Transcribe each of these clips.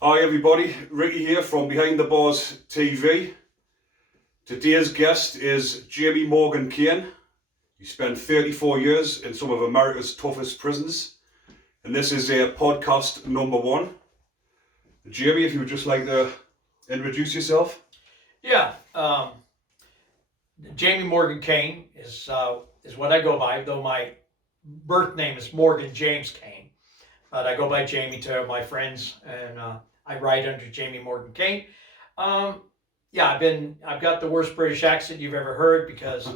Hi everybody, Ricky here from Behind the Bars TV. Today's guest is Jamie Morgan Kane. He spent 34 years in some of America's toughest prisons, and this is podcast number 1. Jamie, if you would just like to introduce yourself. Yeah, Jamie Morgan Kane is what I go by, though my birth name is Morgan James Kane. But I go by Jamie to my friends, and I write under Jamie Morgan Kane. I've got the worst British accent you've ever heard because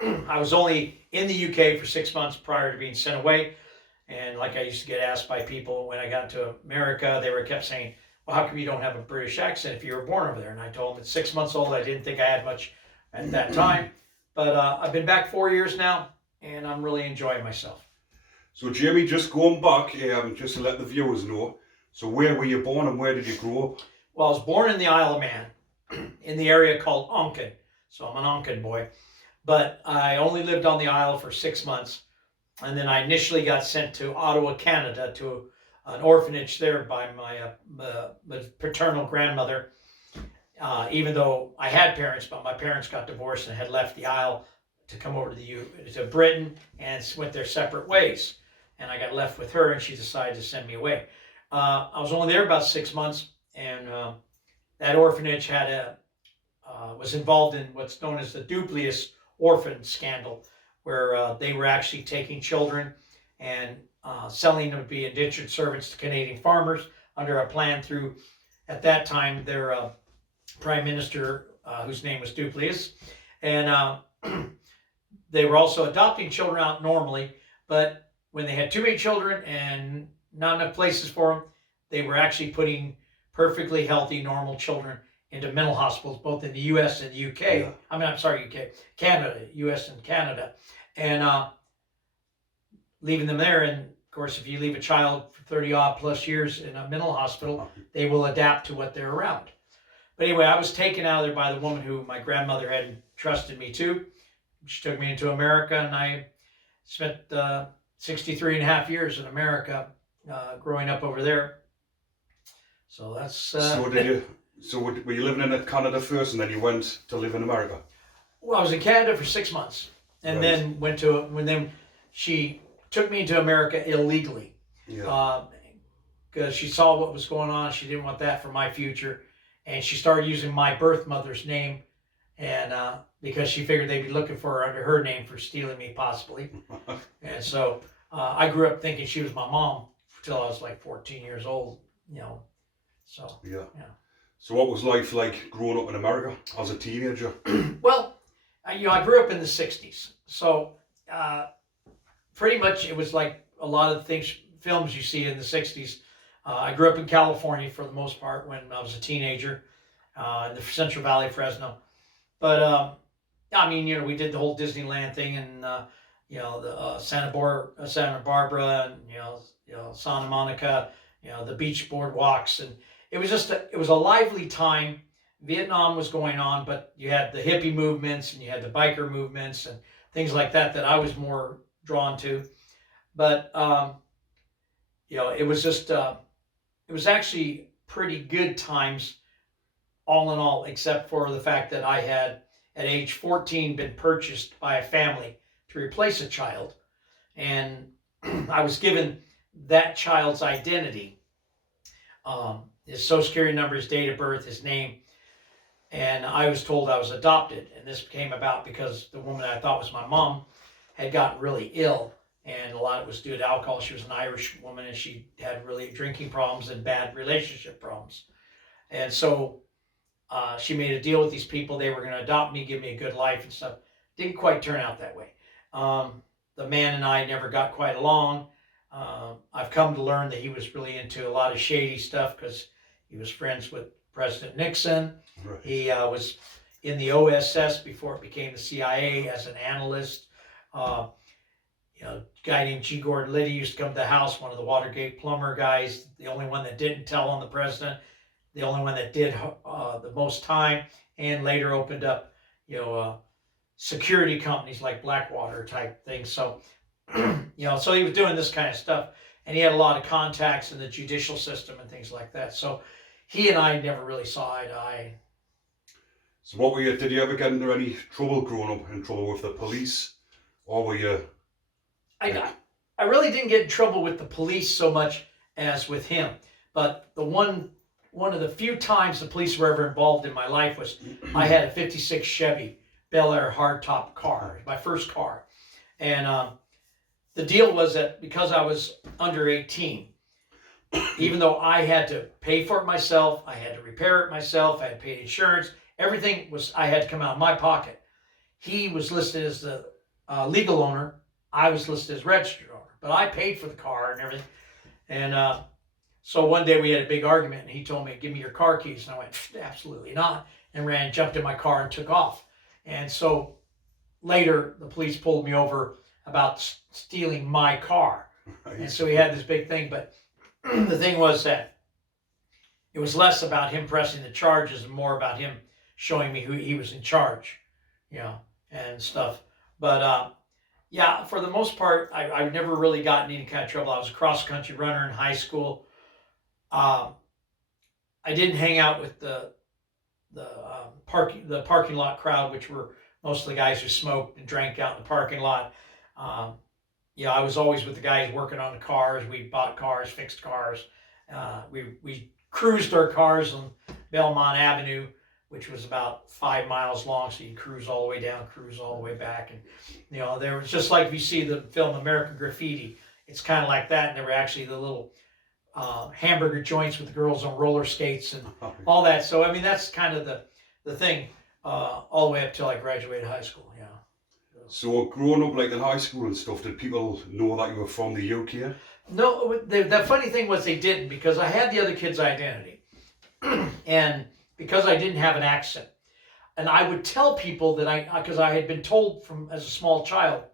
I was only in the UK for 6 months prior to being sent away. And like I used to get asked by people when I got to America, they kept saying, well, how come you don't have a British accent if you were born over there? And I told them at 6 months old, I didn't think I had much at that time. But I've been back 4 years now, and I'm really enjoying myself. So Jamie, just going back, just to let the viewers know, so where were you born and where did you grow up? Well, I was born in the Isle of Man, in the area called Onken. So I'm an Onken boy. But I only lived on the Isle for 6 months. And then I initially got sent to Ottawa, Canada, to an orphanage there by my paternal grandmother. Even though I had parents, but my parents got divorced and had left the Isle to come over to Britain and went their separate ways. And I got left with her, and she decided to send me away. I was only there about 6 months, and that orphanage was involved in what's known as the Duplius orphan scandal, where they were actually taking children and selling them to be indentured servants to Canadian farmers under a plan through, at that time, their Prime Minister, whose name was Duplius. And they were also adopting children out normally, but when they had too many children and not enough places for them, they were actually putting perfectly healthy, normal children into mental hospitals, both in the U.S. and the U.K. Yeah. UK, Canada, U.S. and Canada, and leaving them there. And of course, if you leave a child for 30 odd plus years in a mental hospital, they will adapt to what they're around. But anyway, I was taken out of there by the woman who my grandmother had entrusted me to. She took me into America, and I spent 63 and a half years in America, growing up over there. So that's... So were you living in Canada first, and then you went to live in America? Well, I was in Canada for 6 months, and right. then she took me to America illegally. Yeah. Because she saw what was going on. She didn't want that for my future. And she started using my birth mother's name, and because she figured they'd be looking for her under her name for stealing me, possibly. And so I grew up thinking she was my mom until I was like 14 years old, So, yeah. So what was life like growing up in America as a teenager? Well, I grew up in the 60s. So pretty much it was like a lot of films you see in the 60s. I grew up in California for the most part when I was a teenager, in the Central Valley, Fresno. But we did the whole Disneyland thing, and the Santa Barbara, and Santa Monica, the beach boardwalks, and it was a lively time. Vietnam was going on, but you had the hippie movements and you had the biker movements and things like that I was more drawn to. But it was just it was actually pretty good times, all in all, except for the fact that I had, at age 14, been purchased by a family to replace a child. And I was given that child's identity, his social security number, his date of birth, his name. And I was told I was adopted. And this came about because the woman I thought was my mom had gotten really ill. And a lot of it was due to alcohol. She was an Irish woman, and she had really drinking problems and bad relationship problems. And so she made a deal with these people. They were going to adopt me, give me a good life and stuff. Didn't quite turn out that way. The man and I never got quite along. I've come to learn that he was really into a lot of shady stuff because he was friends with President Nixon. Right. He was in the OSS before it became the CIA as an analyst. A guy named G. Gordon Liddy used to come to the house, one of the Watergate plumber guys, the only one that didn't tell on the president, the only one that did the most time, and later opened up, security companies like Blackwater type things. So, so he was doing this kind of stuff, and he had a lot of contacts in the judicial system and things like that. So he and I never really saw eye to eye. So what were you, did you ever get into any trouble growing up, in trouble with the police? Or were you... I really didn't get in trouble with the police so much as with him. But the one of the few times the police were ever involved in my life was I had a 56 Chevy Bel Air hardtop car, my first car. And the deal was that because I was under 18, even though I had to pay for it myself, I had to repair it myself, I had paid insurance, everything was, I had to come out of my pocket. He was listed as the legal owner. I was listed as registered owner, but I paid for the car and everything. And so one day we had a big argument, and he told me, "Give me your car keys." And I went, "Absolutely not," and jumped in my car and took off. And so later the police pulled me over about stealing my car. And so we had this big thing, but the thing was that it was less about him pressing the charges and more about him showing me who he was in charge, and stuff. But yeah, for the most part, I've never really gotten any kind of trouble. I was a cross-country runner in high school. I didn't hang out with the parking lot crowd, which were most of the guys who smoked and drank out in the parking lot. I was always with the guys working on the cars. We bought cars, fixed cars. We cruised our cars on Belmont Avenue, which was about 5 miles long, so you cruise all the way down, cruise all the way back. And, there was just like if you see the film American Graffiti, it's kind of like that. And there were actually the little hamburger joints with the girls on roller skates and all that. So, I mean, that's kind of the thing all the way up till I graduated high school, So growing up like in high school and stuff, did people know that you were from the UK? No, the funny thing was they didn't, because I had the other kid's identity. And because I didn't have an accent. And I would tell people that because I had been told as a small child,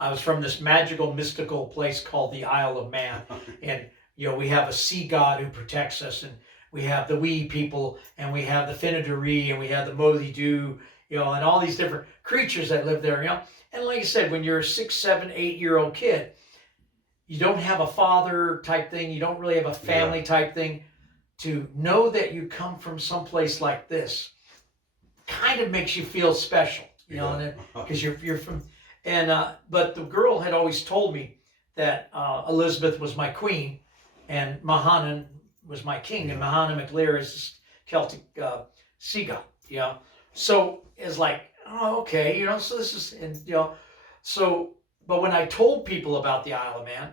I was from this magical, mystical place called the Isle of Man. And, we have a sea god who protects us, and we have the wee people, and we have the Finnedory, and we have the Mothie Doo, and all these different creatures that live there, And like I said, when you're a 6, 7, 8-year-old kid, you don't have a father type thing. You don't really have a family type thing. To know that you come from someplace like this kind of makes you feel special, because you're from. And but the girl had always told me that Elizabeth was my queen, and Mahanan was my king, and Mahanan MacLear is Celtic sea god, So it's like, oh, okay, so this is, and so. But when I told people about the Isle of Man,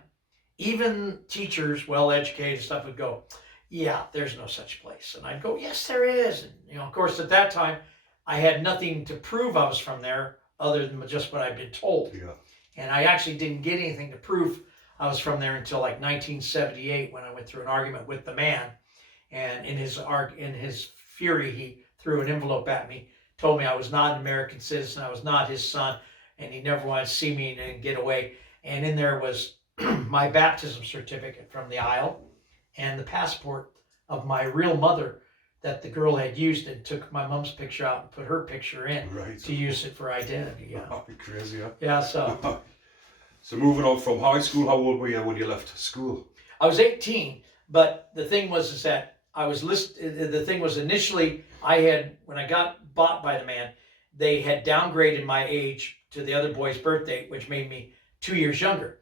even teachers, well-educated stuff, would go, "Yeah, there's no such place." And I'd go, "Yes, there is." And, of course, at that time, I had nothing to prove I was from there other than just what I'd been told. Yeah. And I actually didn't get anything to prove I was from there until like 1978, when I went through an argument with the man. And in his fury, he threw an envelope at me, told me I was not an American citizen, I was not his son, and he never wanted to see me and get away. And in there was my baptism certificate from the Isle, and the passport of my real mother that the girl had used, and took my mom's picture out and put her picture in to use it for identity. That'd be crazy, Yeah, so. So moving on from high school, how old were you when you left school? I was 18, but the thing was that I was listed. The thing was, initially when I got bought by the man, they had downgraded my age to the other boy's birth date, which made me 2 years younger.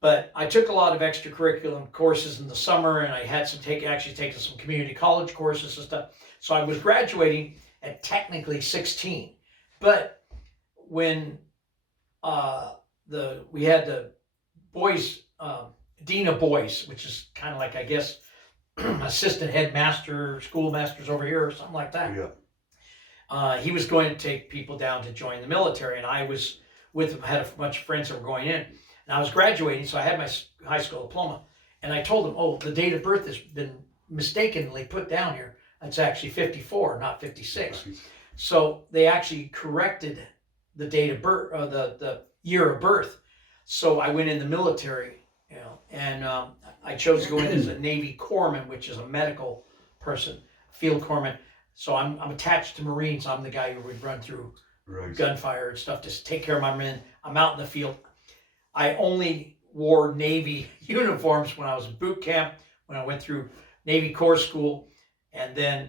But I took a lot of extracurricular courses in the summer, and I had taken some community college courses and stuff. So I was graduating at technically 16. But when we had the boys, Dean of Boys, which is kind of like, I guess, assistant headmaster, schoolmasters over here or something like that. Yeah. He was going to take people down to join the military, and I was with him, had a bunch of friends that were going in. And I was graduating, so I had my high school diploma. And I told them, "Oh, the date of birth has been mistakenly put down here. It's actually 54, not 56. Right. So they actually corrected the date of birth, the year of birth. So I went in the military, and I chose to go in as a Navy corpsman, which is a medical person, field corpsman. So I'm attached to Marines. I'm the guy who would run through gunfire and stuff to take care of my men. I'm out in the field. I only wore Navy uniforms when I was in boot camp, when I went through Navy Corps School, and then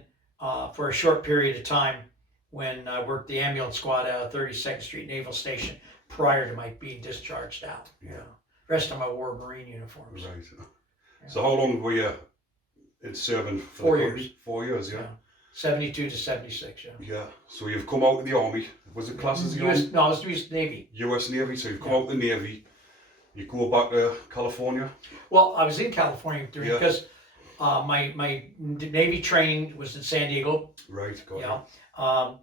for a short period of time when I worked the ambulance squad out of 32nd Street Naval Station prior to my being discharged out. Yeah. Rest of my wore Marine uniforms. Right. So how long were you in serving? For 4 years. 4 years, yeah. 72 to 76, yeah. Yeah. So you've come out of the army. Was it classed as the army? No, I was US Navy. US Navy. So you've come out of the Navy. You go back to California. Well, I was in California because my Navy training was in San Diego. Right. Got it.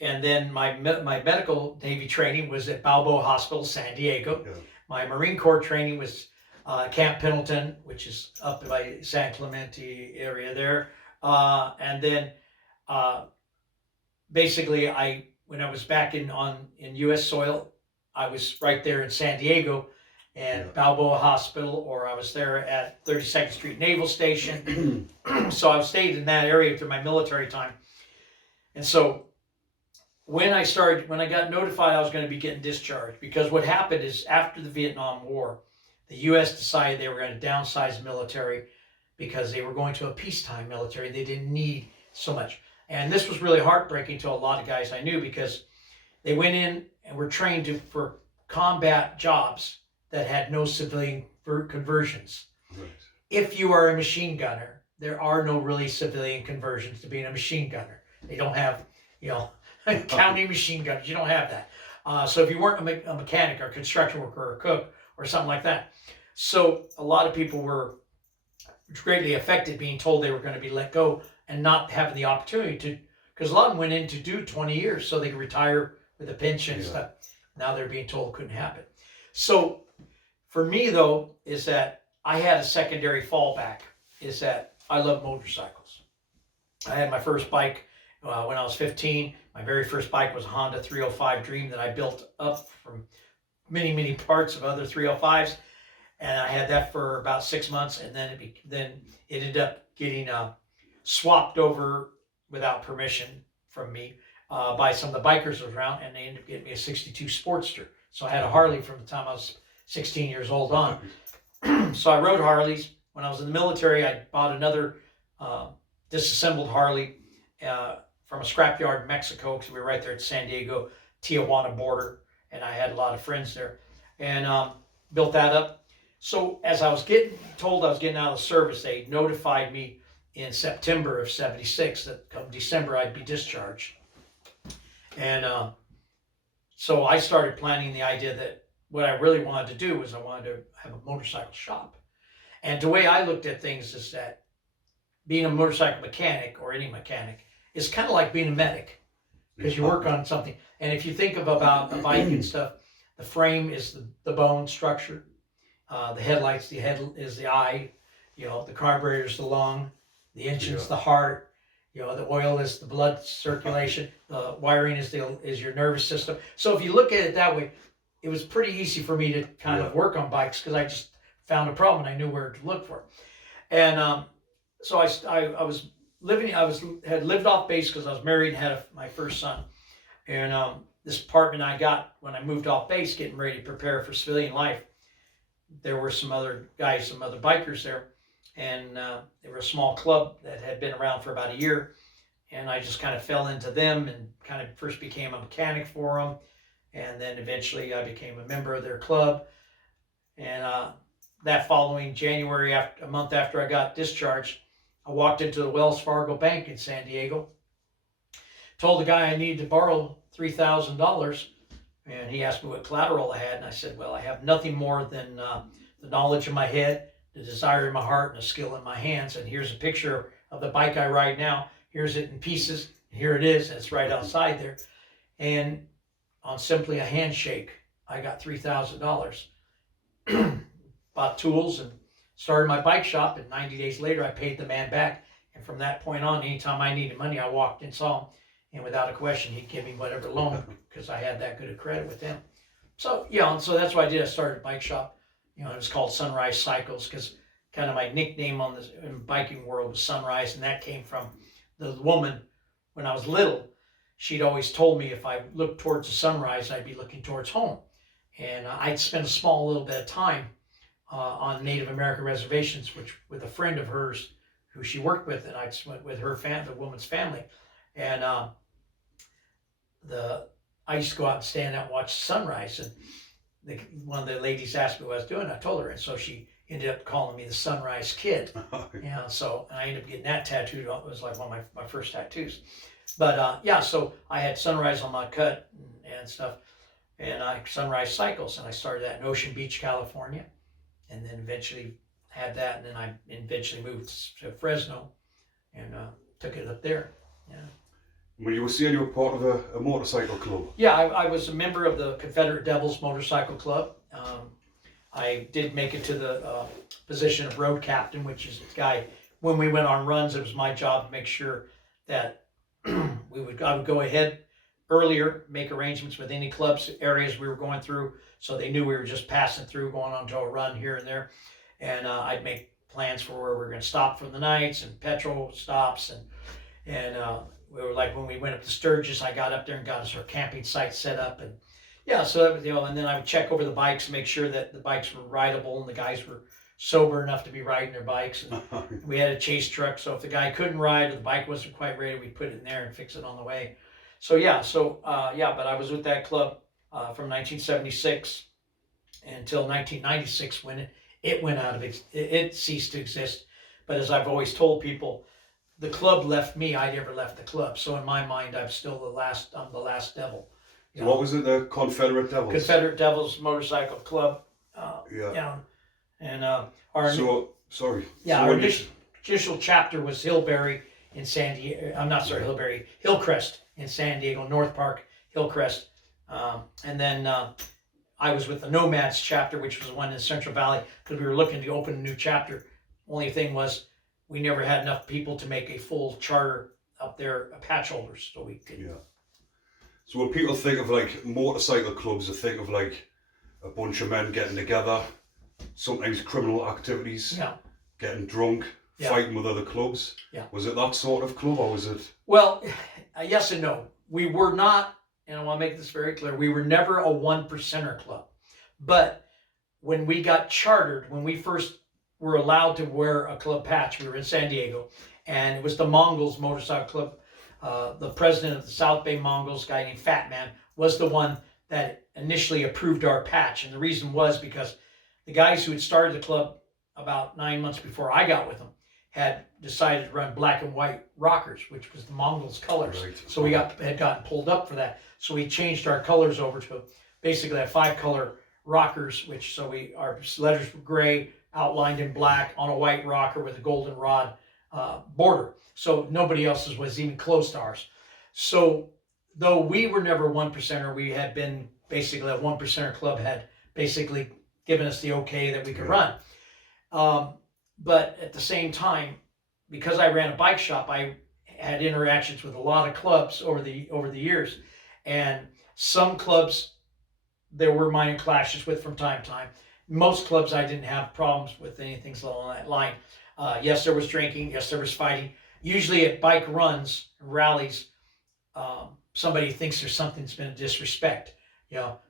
And then my medical Navy training was at Balboa Hospital, San Diego. Yeah. My Marine Corps training was Camp Pendleton, which is up by San Clemente area there. And then basically when I was back in U.S. soil, I was right there in San Diego and Balboa Hospital, or I was there at 32nd Street Naval Station. So I've stayed in that area through my military time. And so when I got notified I was going to be getting discharged, because what happened is after the Vietnam War, the U.S. decided they were going to downsize the military because they were going to a peacetime military. They didn't need so much. And this was really heartbreaking to a lot of guys I knew, because they went in and were trained for combat jobs that had no civilian conversions. Right. If you are a machine gunner, there are no really civilian conversions to being a machine gunner. They don't have, county machine gunners. You don't have that. So if you weren't a mechanic or a construction worker or a cook or something like that. So a lot of people were greatly affected being told they were going to be let go and not having the opportunity to, because a lot of them went in to do 20 years so they could retire with a pension and stuff. Now they're being told it couldn't happen. So for me, though, is that I had a secondary fallback, is that I love motorcycles. I had my first bike when I was 15. My very first bike was a Honda 305 Dream that I built up from many, many parts of other 305s. And I had that for about 6 months, and then it ended up getting swapped over without permission from me by some of the bikers around, and they ended up getting me a 62 Sportster. So I had a Harley from the time I was 16 years old on. So I rode Harleys. When I was in the military, I bought another disassembled Harley from a scrapyard in Mexico, because we were right there at San Diego, Tijuana border, and I had a lot of friends there, and built that up. So as I was getting told I was getting out of the service, they notified me in September of 76 that come December I'd be discharged. And so I started planning the idea that what I really wanted to do was I wanted to have a motorcycle shop. And the way I looked at things is that being a motorcycle mechanic, or any mechanic, is kind of like being a medic, because you work on something. And if you think about a bike and stuff, the frame is the bone structure. The headlights, the head is the eye, the carburetor is the lung, the engine's the heart, the oil is the blood circulation, the wiring is your nervous system. So if you look at it that way, it was pretty easy for me to kind of work on bikes, because I just found a problem and I knew where to look for it. And so I had lived off base because I was married and had my first son. And this apartment I got when I moved off base, getting ready to prepare for civilian life, there were some other guys, some other bikers there, and they were a small club that had been around for about a year, and I just kind of fell into them and kind of first became a mechanic for them, and then eventually I became a member of their club. And that following January, a month after I got discharged, I walked into the Wells Fargo Bank in San Diego, told the guy I needed to borrow $3,000. And he asked me what collateral I had, and I said, well, I have nothing more than the knowledge in my head, the desire in my heart, and the skill in my hands. And here's a picture of the bike I ride now. Here's it in pieces. Here it is. It's right outside there. And on simply a handshake, I got $3,000. Bought tools and started my bike shop. And 90 days later, I paid the man back. And from that point on, anytime I needed money, I walked and saw him. And without a question, he'd give me whatever loan, because I had that good a credit with him. So, and so that's what I did. I started a bike shop. It was called Sunrise Cycles, because kind of my nickname in the biking world was Sunrise, and that came from the woman when I was little. She'd always told me if I looked towards the sunrise, I'd be looking towards home. And I'd spent a small little bit of time on Native American reservations, with a friend of hers who she worked with, and I just went with her the woman's family, and I used to go out and stand out and watch the sunrise, and one of the ladies asked me what I was doing. I told her, and so she ended up calling me the Sunrise Kid. So I ended up getting that tattooed. It was like one of my first tattoos. But yeah, so I had sunrise on my cut and stuff, and sunrise cycles, and I started that in Ocean Beach, California, and then eventually had that, and then I eventually moved to Fresno and took it up there. Yeah. When you were saying you were part of a motorcycle club. Yeah, I was a member of the Confederate Devils Motorcycle Club. I did make it to the position of road captain, which is the guy, when we went on runs, it was my job to make sure that I would go ahead earlier, make arrangements with any clubs, areas we were going through, so they knew we were just passing through, going on to a run here and there. And I'd make plans for where we were going to stop for the nights and petrol stops. And we were like, when we went up to Sturgis, I got up there and got us our camping site set up. And yeah, so that was, and then I would check over the bikes and make sure that the bikes were rideable and the guys were sober enough to be riding their bikes. And we had a chase truck, so if the guy couldn't ride or the bike wasn't quite ready, we'd put it in there and fix it on the way. So yeah, but I was with that club from 1976 until 1996 when it went out of it ceased to exist. But as I've always told people, the club left me, I never left the club. So in my mind, I'm the last devil. So what was it, the Confederate Devils? Confederate Devils Motorcycle Club. And our initial chapter was Hillberry in San Diego. Hillcrest in San Diego, North Park, Hillcrest. And then I was with the Nomads chapter, which was the one in Central Valley, because we were looking to open a new chapter. Only thing was, we never had enough people to make a full charter up there, patch holders, so we could. Yeah. So when people think of like motorcycle clubs, they think of like a bunch of men getting together, sometimes criminal activities, getting drunk, fighting with other clubs. Yeah. Was it that sort of club, or was it? Well, yes and no. We were not, and I want to make this very clear, we were never a 1%er club. But when we got chartered, when we first were allowed to wear a club patch, we were in San Diego, and it was the Mongols Motorcycle Club. The president of the South Bay Mongols, a guy named Fat Man, was the one that initially approved our patch. And the reason was because the guys who had started the club about 9 months before I got with them had decided to run black and white rockers, which was the Mongols' colors. Right. So we had gotten pulled up for that. So we changed our colors over to basically a 5-color rockers, our letters were gray, outlined in black on a white rocker with a goldenrod border. So nobody else's was even close to ours. So though we were never 1%er, we had been basically a 1%er club had basically given us the okay that we could run. But at the same time, because I ran a bike shop, I had interactions with a lot of clubs over the years. And some clubs, there were minor clashes with from time to time. Most clubs, I didn't have problems with anything along that line. Yes, there was drinking. Yes, there was fighting. Usually at bike runs, rallies, somebody thinks there's something that's been a disrespect.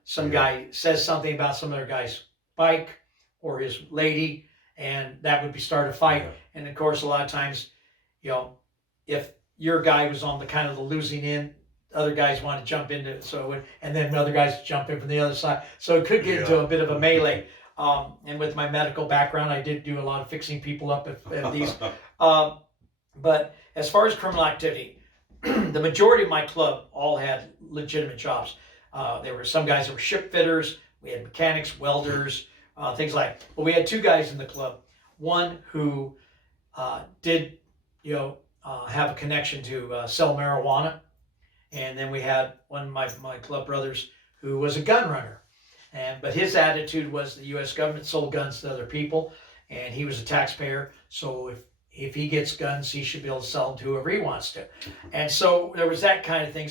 Some guy says something about some other guy's bike or his lady, and that would start a fight. Yeah. And of course, a lot of times, if your guy was on the losing end, other guys want to jump into it, and then other guys jump in from the other side. So it could get into a bit of a melee. And with my medical background, I did do a lot of fixing people up at these. But as far as criminal activity, the majority of my club all had legitimate jobs. There were some guys that were ship fitters. We had mechanics, welders, things like that. But we had 2 guys in the club. One who did, have a connection to sell marijuana. And then we had one of my club brothers who was a gun runner. But his attitude was the U.S. government sold guns to other people, and he was a taxpayer. So if he gets guns, he should be able to sell them to whoever he wants to. And so there was that kind of thing.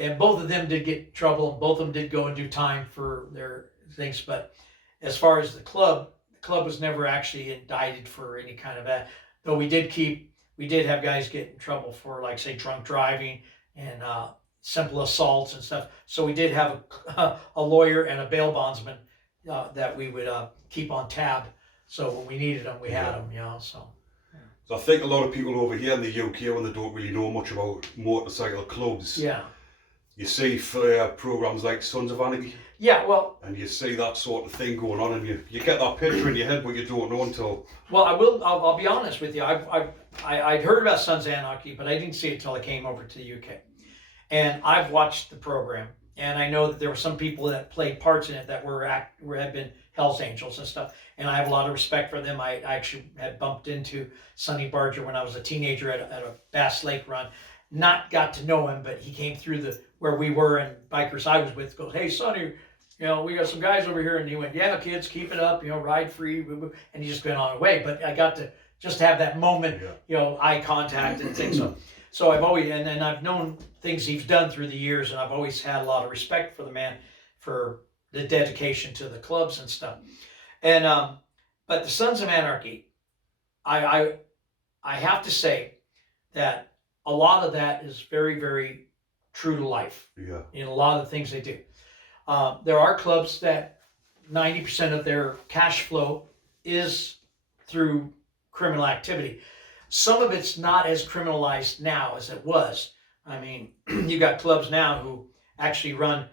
And both of them did get in trouble, and both of them did go and do time for their things. But as far as the club was never actually indicted for any kind of that. Though we did have guys get in trouble for, like, say, drunk driving and simple assaults and stuff. So we did have a lawyer and a bail bondsman that we would keep on tab. So when we needed them, we had them, So. So I think a lot of people over here in the UK, when they don't really know much about motorcycle clubs, Yeah. you see programs like Sons of Anarchy, Yeah, well, and you see that sort of thing going on, and you get that picture in your head, but you don't know until. well, I'll be honest with you. I'd heard about Sons of Anarchy, but I didn't see it until I came over to the UK. And I've watched the program, and I know that there were some people that played parts in it that had been Hell's Angels and stuff. And I have a lot of respect for them. I actually had bumped into Sonny Barger when I was a teenager at a Bass Lake run. Not got to know him, but he came through where we were, and bikers I was with goes, "Hey, Sonny, we got some guys over here," and he went, "Yeah, kids, keep it up, ride free," and he just went on away. But I got to just have that moment, eye contact and things. So I've always, and I've known things he's done through the years, and I've always had a lot of respect for the man, for the dedication to the clubs and stuff. And but the Sons of Anarchy, I have to say that a lot of that is very, very true to life. Yeah. In a lot of the things they do. There are clubs that 90% of their cash flow is through criminal activity. Some of it's not as criminalized now as it was. I mean, you got clubs now who actually run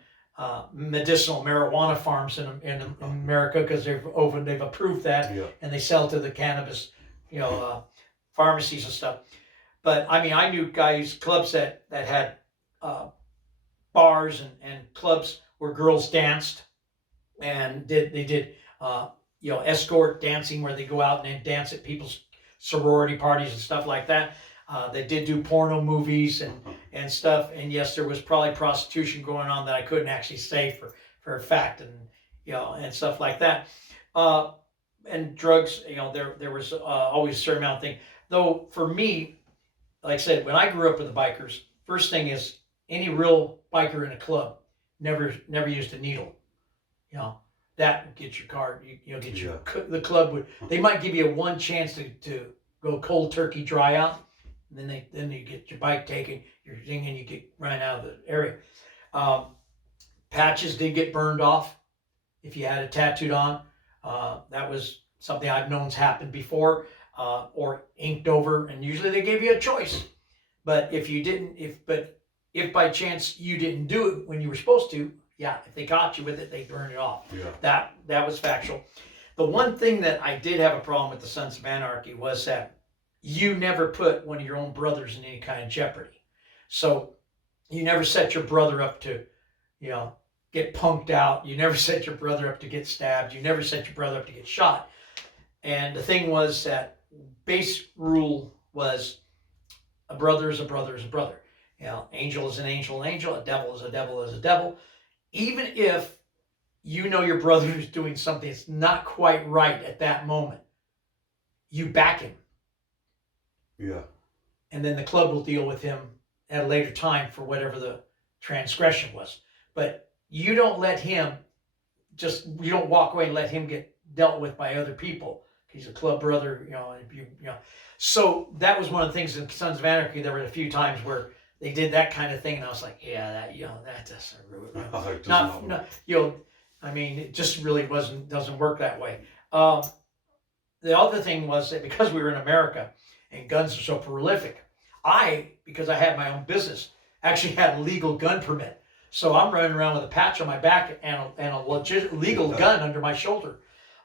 medicinal marijuana farms in America because they've approved that, and they sell to the cannabis, pharmacies and stuff. But I mean, I knew clubs that had bars and clubs where girls danced, and they did escort dancing where they go out and dance at people's sorority parties and stuff like that. They did do porno movies and stuff. And yes, there was probably prostitution going on that I couldn't actually say for a fact, and and stuff like that. And drugs, there was always a certain amount of thing. Though for me, like I said, when I grew up with the bikers, first thing is any real biker in a club never used a needle. That would get your card. The club they might give you one chance to go cold turkey dry out, and then you get your bike taken, your thing, and you get run out of the area. Patches did get burned off if you had it tattooed on. That was something I've known's happened before, or inked over, and usually they gave you a choice. But if you didn't, if by chance you didn't do it when you were supposed to, if they caught you with it, they burned it off. Yeah. That was factual. The one thing that I did have a problem with the Sons of Anarchy was that you never put one of your own brothers in any kind of jeopardy. So you never set your brother up to, get punked out. You never set your brother up to get stabbed. You never set your brother up to get shot. And the thing was that base rule was a brother is a brother is a brother. Angel is an angel, a devil is a devil is a devil. Even if your brother is doing something that's not quite right at that moment, you back him. Yeah. And then the club will deal with him at a later time for whatever the transgression was. But you don't let him you don't walk away and let him get dealt with by other people. He's a club brother, So that was one of the things in Sons of Anarchy. There were a few times where they did that kind of thing, and I was like, that doesn't I mean, it just really doesn't work that way. The other thing was that because we were in America and guns are so prolific, because I had my own business, actually had a legal gun permit. So I'm running around with a patch on my back and a legit legal gun under my shoulder.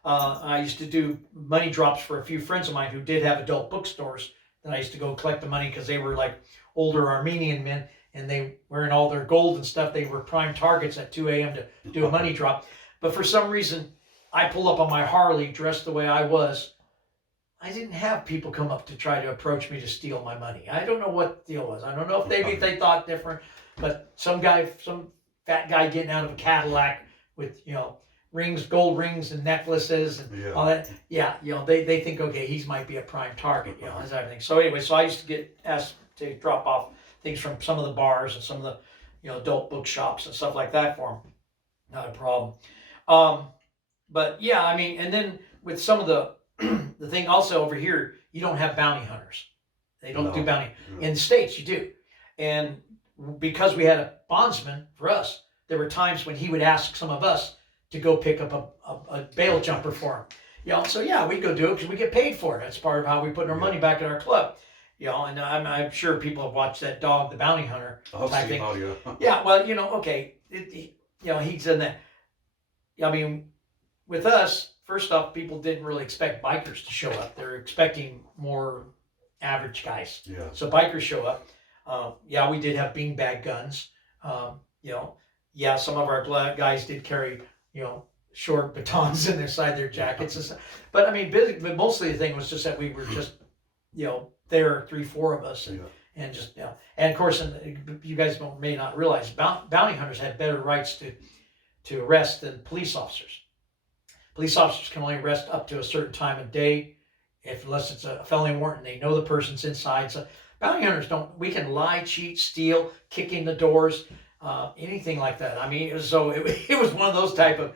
I used to do money drops for a few friends of mine who did have adult bookstores. Then I used to go collect the money because they were like older Armenian men, and they were in all their gold and stuff. They were prime targets at 2 a.m. to do a money drop. But for some reason, I pull up on my Harley dressed the way I was. I didn't have people come up to try to approach me to steal my money. I don't know what the deal was. I don't know if maybe they thought different, but some fat guy getting out of a Cadillac with, rings, gold rings and necklaces and all that. Yeah, they think, okay, he might be a prime target, as everything. So anyway, I used to get asked to drop off things from some of the bars and some of the, adult bookshops and stuff like that for them. Not a problem. But yeah, I mean, and then with some of the thing also over here, you don't have bounty hunters. They don't do bounty. In the States, you do. And because we had a bondsman for us, there were times when he would ask some of us to go pick up a bail jumper for You know, so yeah, we go do it because we get paid for it. That's part of how we put our money back in our club. You know, and I'm sure people have watched that dog, the bounty hunter type thing. Yeah, well, you know, okay, you know, he's in that. I mean, with us, first off, people didn't really expect bikers to show up. They're expecting more average guys. Yeah. So bikers show up. Yeah, we did have beanbag guns. You know, yeah, some of our guys did carry, you know, short batons inside their jackets and stuff. But I mean, but mostly the thing was just that we were just, you know, there 3-4 of us, and just, you know, and of course, and you guys may not realize, bounty hunters had better rights to arrest than police officers. Police officers can only arrest up to a certain time of day, unless it's a felony warrant and they know the person's inside. So bounty hunters don't. We can lie, cheat, steal, kick in the doors, anything like that. I mean, it was one of those type of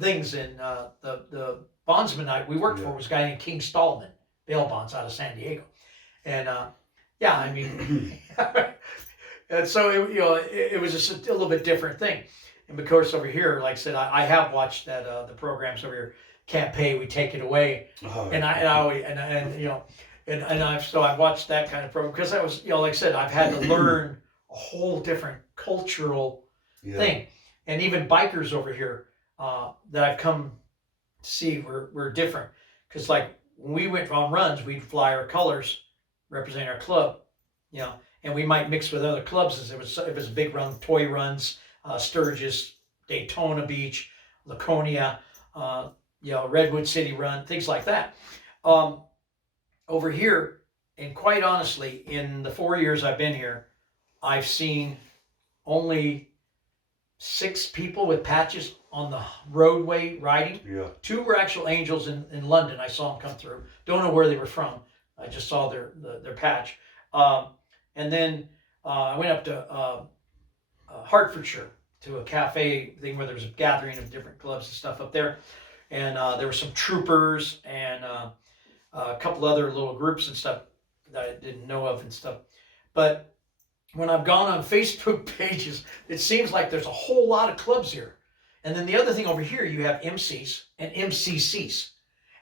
things. And the bondsman we worked for was a guy named King Stallman, bail bonds out of San Diego, and yeah, I mean, and so it was just a little bit different thing. And of course, over here, like I said, I have watched that the programs over here. Can't pay, we take it away. And I've watched that kind of program because that was, you know, like I said, I've had to learn a whole different cultural thing. And even bikers over here that I've come to see were different, because like when we went on runs, we'd fly our colors representing our club, you know, and we might mix with other clubs as it was a big run, toy runs, Sturgis, Daytona Beach, Laconia, you know, Redwood City Run, things like that. Over here, and quite honestly, in the 4 years I've been here, I've seen only 6 people with patches on the roadway riding. Yeah. 2 were actual angels in London. I saw them come through. Don't know where they were from. I just saw their patch. And then I went up to Hertfordshire to a cafe thing where there was a gathering of different clubs and stuff up there. And there were some troopers and a couple other little groups and stuff that I didn't know of and stuff. But when I've gone on Facebook pages, it seems like there's a whole lot of clubs here. And then the other thing over here, you have MCs and MCCs.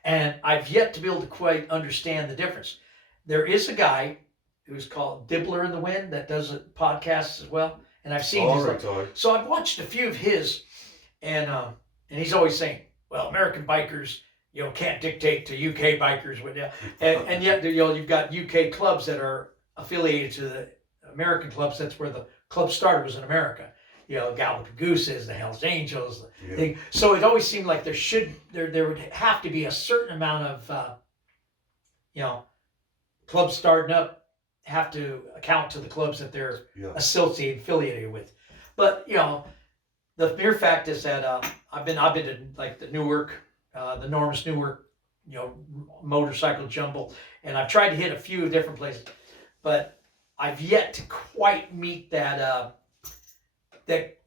And I've yet to be able to quite understand the difference. There is a guy who's called Dibbler in the Wind that does podcasts as well. And I've seen his. So I've watched a few of his, and he's always saying, well, American bikers, you know, can't dictate to UK bikers, and yet, you know, you've got UK clubs that are affiliated to the American clubs. That's where the club started, was in America. You know, Galloping Gooses, the Hells Angels. So it always seemed like there would have to be a certain amount of, you know, clubs starting up have to account to the clubs that they're affiliated with. But you know, the mere fact is that I've been to like the Newark, the enormous Newark, you know, motorcycle jumble, and I've tried to hit a few different places, but I've yet to quite meet that that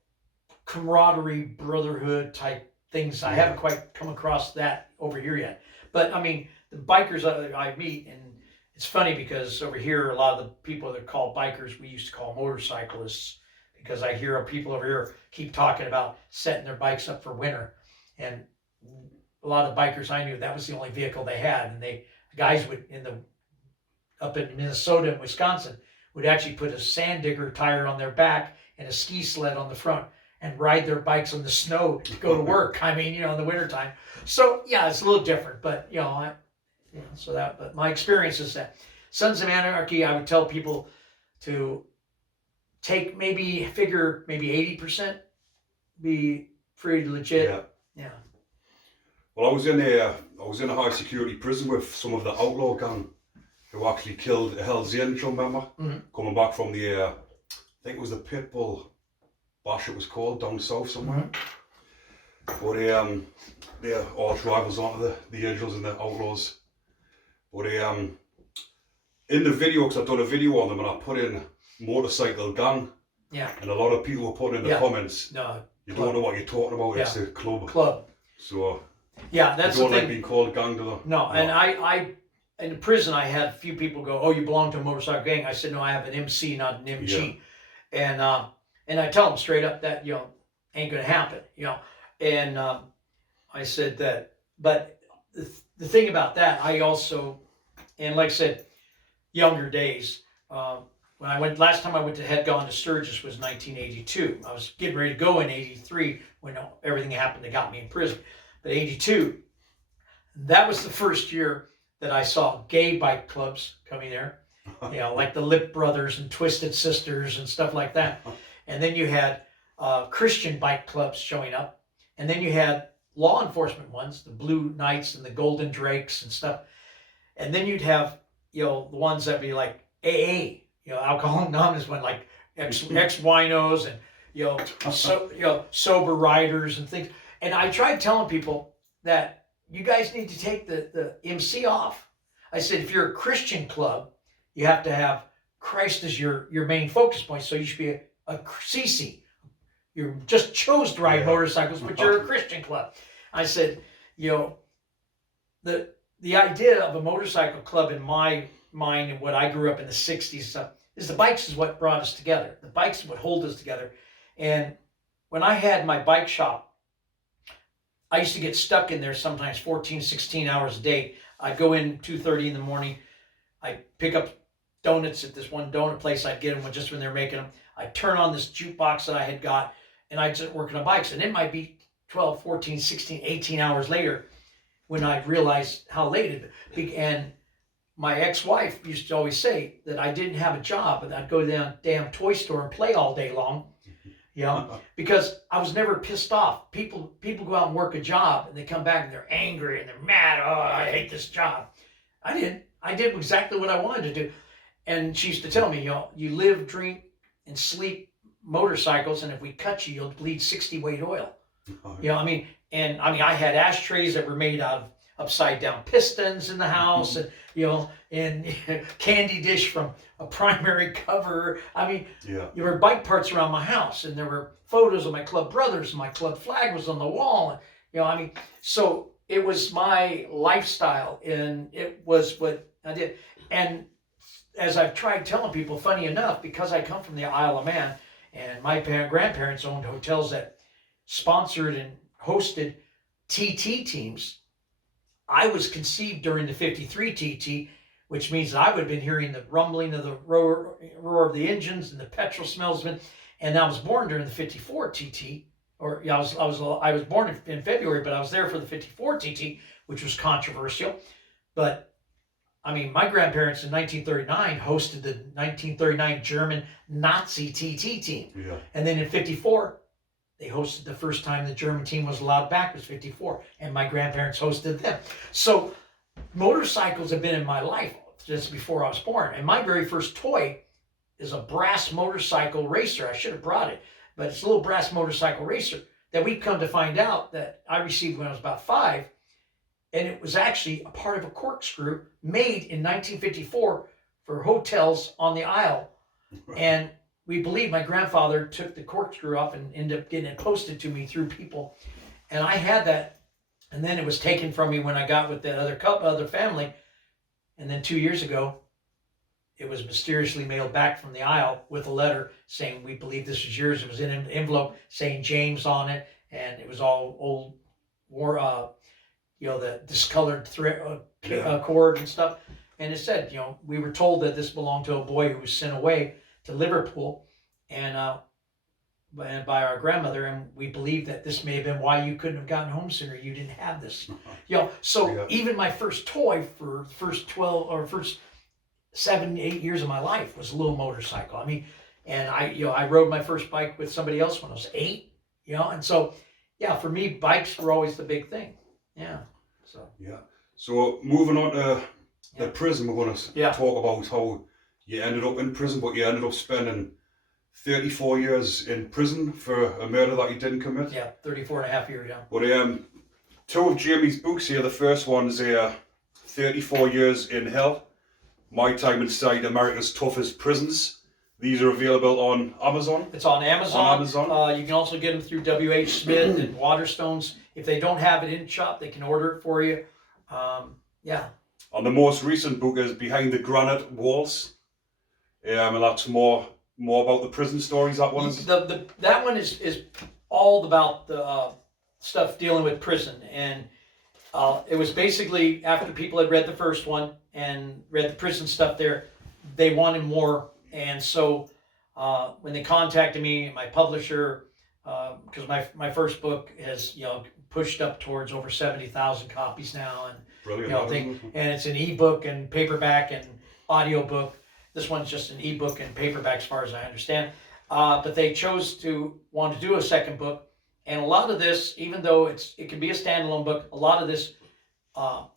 camaraderie, brotherhood type things. I haven't quite come across that over here yet. But I mean, the bikers I meet, and it's funny because over here, a lot of the people that are called bikers, we used to call motorcyclists, because I hear people over here keep talking about setting their bikes up for winter. And a lot of bikers I knew, that was the only vehicle they had. And guys would, up in Minnesota and Wisconsin, would actually put a sand digger tire on their back and a ski sled on the front and ride their bikes on the snow to go to work. I mean, you know, in the wintertime. So yeah, it's a little different, but you know, but my experience is that Sons of Anarchy, I would tell people to take maybe 80% be pretty legit. Yeah. Well, I was in a high security prison with some of the outlaw gang who actually killed a Hells Angel member, coming back from the I think it was the Pitbull Bash it was called, down south somewhere. But they're arch rivals, aren't the Angels and the Outlaws. But in the video, because I've done a video on them, and I put in motorcycle gang. Yeah. And a lot of people were putting in the comments, no, you don't know what you're talking about, it's a club. So yeah, that's the thing. Don't like being called gang, do they? No, and I in the prison I had a few people go, oh, you belong to a motorcycle gang. I said, no, I have an MC, not an MG. Yeah. And I tell them straight up that, you know, ain't gonna happen, you know. And I said that, but the thing about that, I also, and like I said, younger days. When last time I went to had gone to Sturgis was 1982. I was getting ready to go in 83 when everything happened that got me in prison. But 82, that was the first year that I saw gay bike clubs coming there. Like the Lip Brothers and Twisted Sisters and stuff like that. And then you had Christian bike clubs showing up. And then you had law enforcement ones, the Blue Knights and the Golden Drakes and stuff. And then you'd have, the ones that be like AA, Alcoholic Anonymous one, like ex-winos and, sober riders and things. And I tried telling people that you guys need to take the MC off. I said, if you're a Christian club, you have to have Christ as your main focus point. So you should be a CC. You just chose to ride motorcycles, but you're a Christian club. I said, the idea of a motorcycle club in my mind and what I grew up in the 60s is the bikes is what brought us together. The bikes is what hold us together. And when I had my bike shop, I used to get stuck in there sometimes 14, 16 hours a day. I'd go in 2:30 in the morning. I'd pick up donuts at this one donut place. I'd get them just when they're making them. I'd turn on this jukebox that I had got, and I'd start working on bikes. And it might be 12, 14, 16, 18 hours later when I realized how late it was. And my ex-wife used to always say that I didn't have a job, and I'd go down damn toy store and play all day long, because I was never pissed off. People go out and work a job, and they come back and they're angry and they're mad. Oh, I hate this job. I didn't. I did exactly what I wanted to do. And she used to tell me, you live, drink, and sleep motorcycles, and if we cut you, you'll bleed 60 weight oil. I had ashtrays that were made out of upside down pistons in the house, and candy dish from a primary cover. There were bike parts around my house, and there were photos of my club brothers, and my club flag was on the wall. So it was my lifestyle, and it was what I did. And as I've tried telling people, funny enough, because I come from the Isle of Man, and my grandparents owned hotels that sponsored and hosted TT teams, I was conceived during the 53 TT, which means I would have been hearing the rumbling of the roar of the engines and the petrol smells. And I was born during the 54 TT, I was born in February, but I was there for the 54 TT, which was controversial. But my grandparents in 1939 hosted the 1939 German Nazi TT team. Yeah. And then in 54, they hosted the first time the German team was allowed back was 54. And my grandparents hosted them. So motorcycles have been in my life just before I was born. And my very first toy is a brass motorcycle racer. I should have brought it, but it's a little brass motorcycle racer that we've come to find out that I received when I was about 5. And it was actually a part of a corkscrew made in 1954 for hotels on the Isle. And we believe my grandfather took the corkscrew off and ended up getting it posted to me through people. And I had that. And then it was taken from me when I got with that other family. And then 2 years ago, it was mysteriously mailed back from the Isle with a letter saying, we believe this is yours. It was in an envelope saying James on it. And it was all old war, the discolored cord and stuff. And it said, we were told that this belonged to a boy who was sent away to Liverpool and by our grandmother. And we believe that this may have been why you couldn't have gotten home sooner. You didn't have this. Even my first toy for first 7, 8 years of my life was a little motorcycle. And I rode my first bike with somebody else when I was 8, and so, for me, bikes were always the big thing. So moving on to the prison, we're going to talk about how you ended up in prison, but you ended up spending 34 years in prison for a murder that you didn't commit. 34 and a half years, But two of Jamie's books here, the first one is 34 Years in Hell, My Time Inside America's Toughest Prisons. These are available on Amazon. It's on Amazon. You can also get them through W.H. Smith and Waterstones. If they don't have it in shop, they can order it for you. And the most recent book is Behind the Granite Walls. And that's more about the prison stories. That one is. That one is all about the stuff dealing with prison. And It was basically after people had read the first one and read the prison stuff there, they wanted more. And so when they contacted me, my publisher, because my first book has pushed up towards over 70,000 copies now, and Brilliant. and it's an ebook and paperback and audiobook. This one's just an ebook and paperback, as far as I understand. But they chose to want to do a second book, and a lot of this, even though it can be a standalone book, a lot of this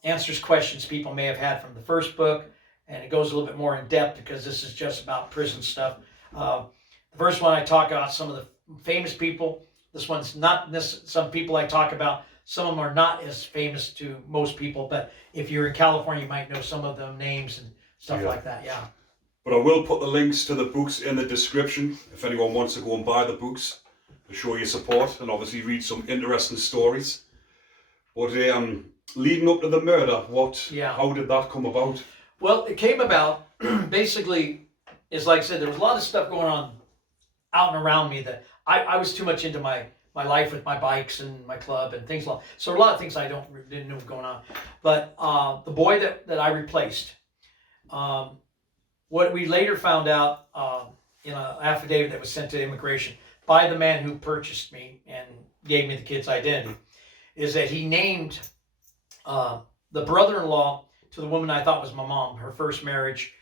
answers questions people may have had from the first book, and it goes a little bit more in depth because this is just about prison stuff. The first one I talk about some of the famous people. This one's not this. Some people I talk about, some of them are not as famous to most people, but if you're in California, you might know some of them names and stuff like that. Yeah. But I will put the links to the books in the description if anyone wants to go and buy the books to show your support and obviously read some interesting stories. But leading up to the murder, how did that come about? Well, it came about basically, is like I said, there was a lot of stuff going on out and around me that I was too much into my life with my bikes and my club and things like that. So a lot of things I didn't know was going on. But the boy that I replaced, what we later found out in an affidavit that was sent to immigration by the man who purchased me and gave me the kid's identity, is that he named the brother-in-law to the woman I thought was my mom, her first marriage.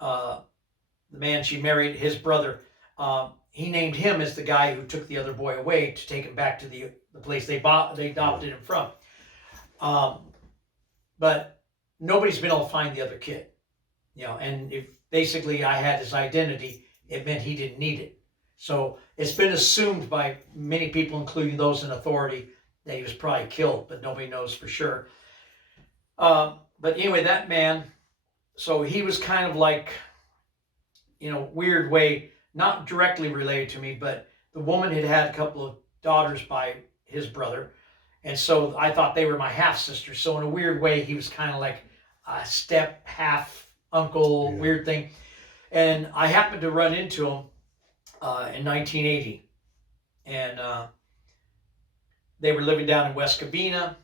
The man she married, his brother, he named him as the guy who took the other boy away to take him back to the place they adopted him from. But nobody's been able to find the other kid. And if basically I had his identity, it meant he didn't need it. So it's been assumed by many people, including those in authority, that he was probably killed, but nobody knows for sure. But anyway, that man, so he was kind of like, weird way, not directly related to me, but the woman had had a couple of daughters by his brother. And so I thought they were my half sisters. So in a weird way, he was kind of like a step, half uncle, weird thing. And I happened to run into him in 1980. And they were living down in West Covina,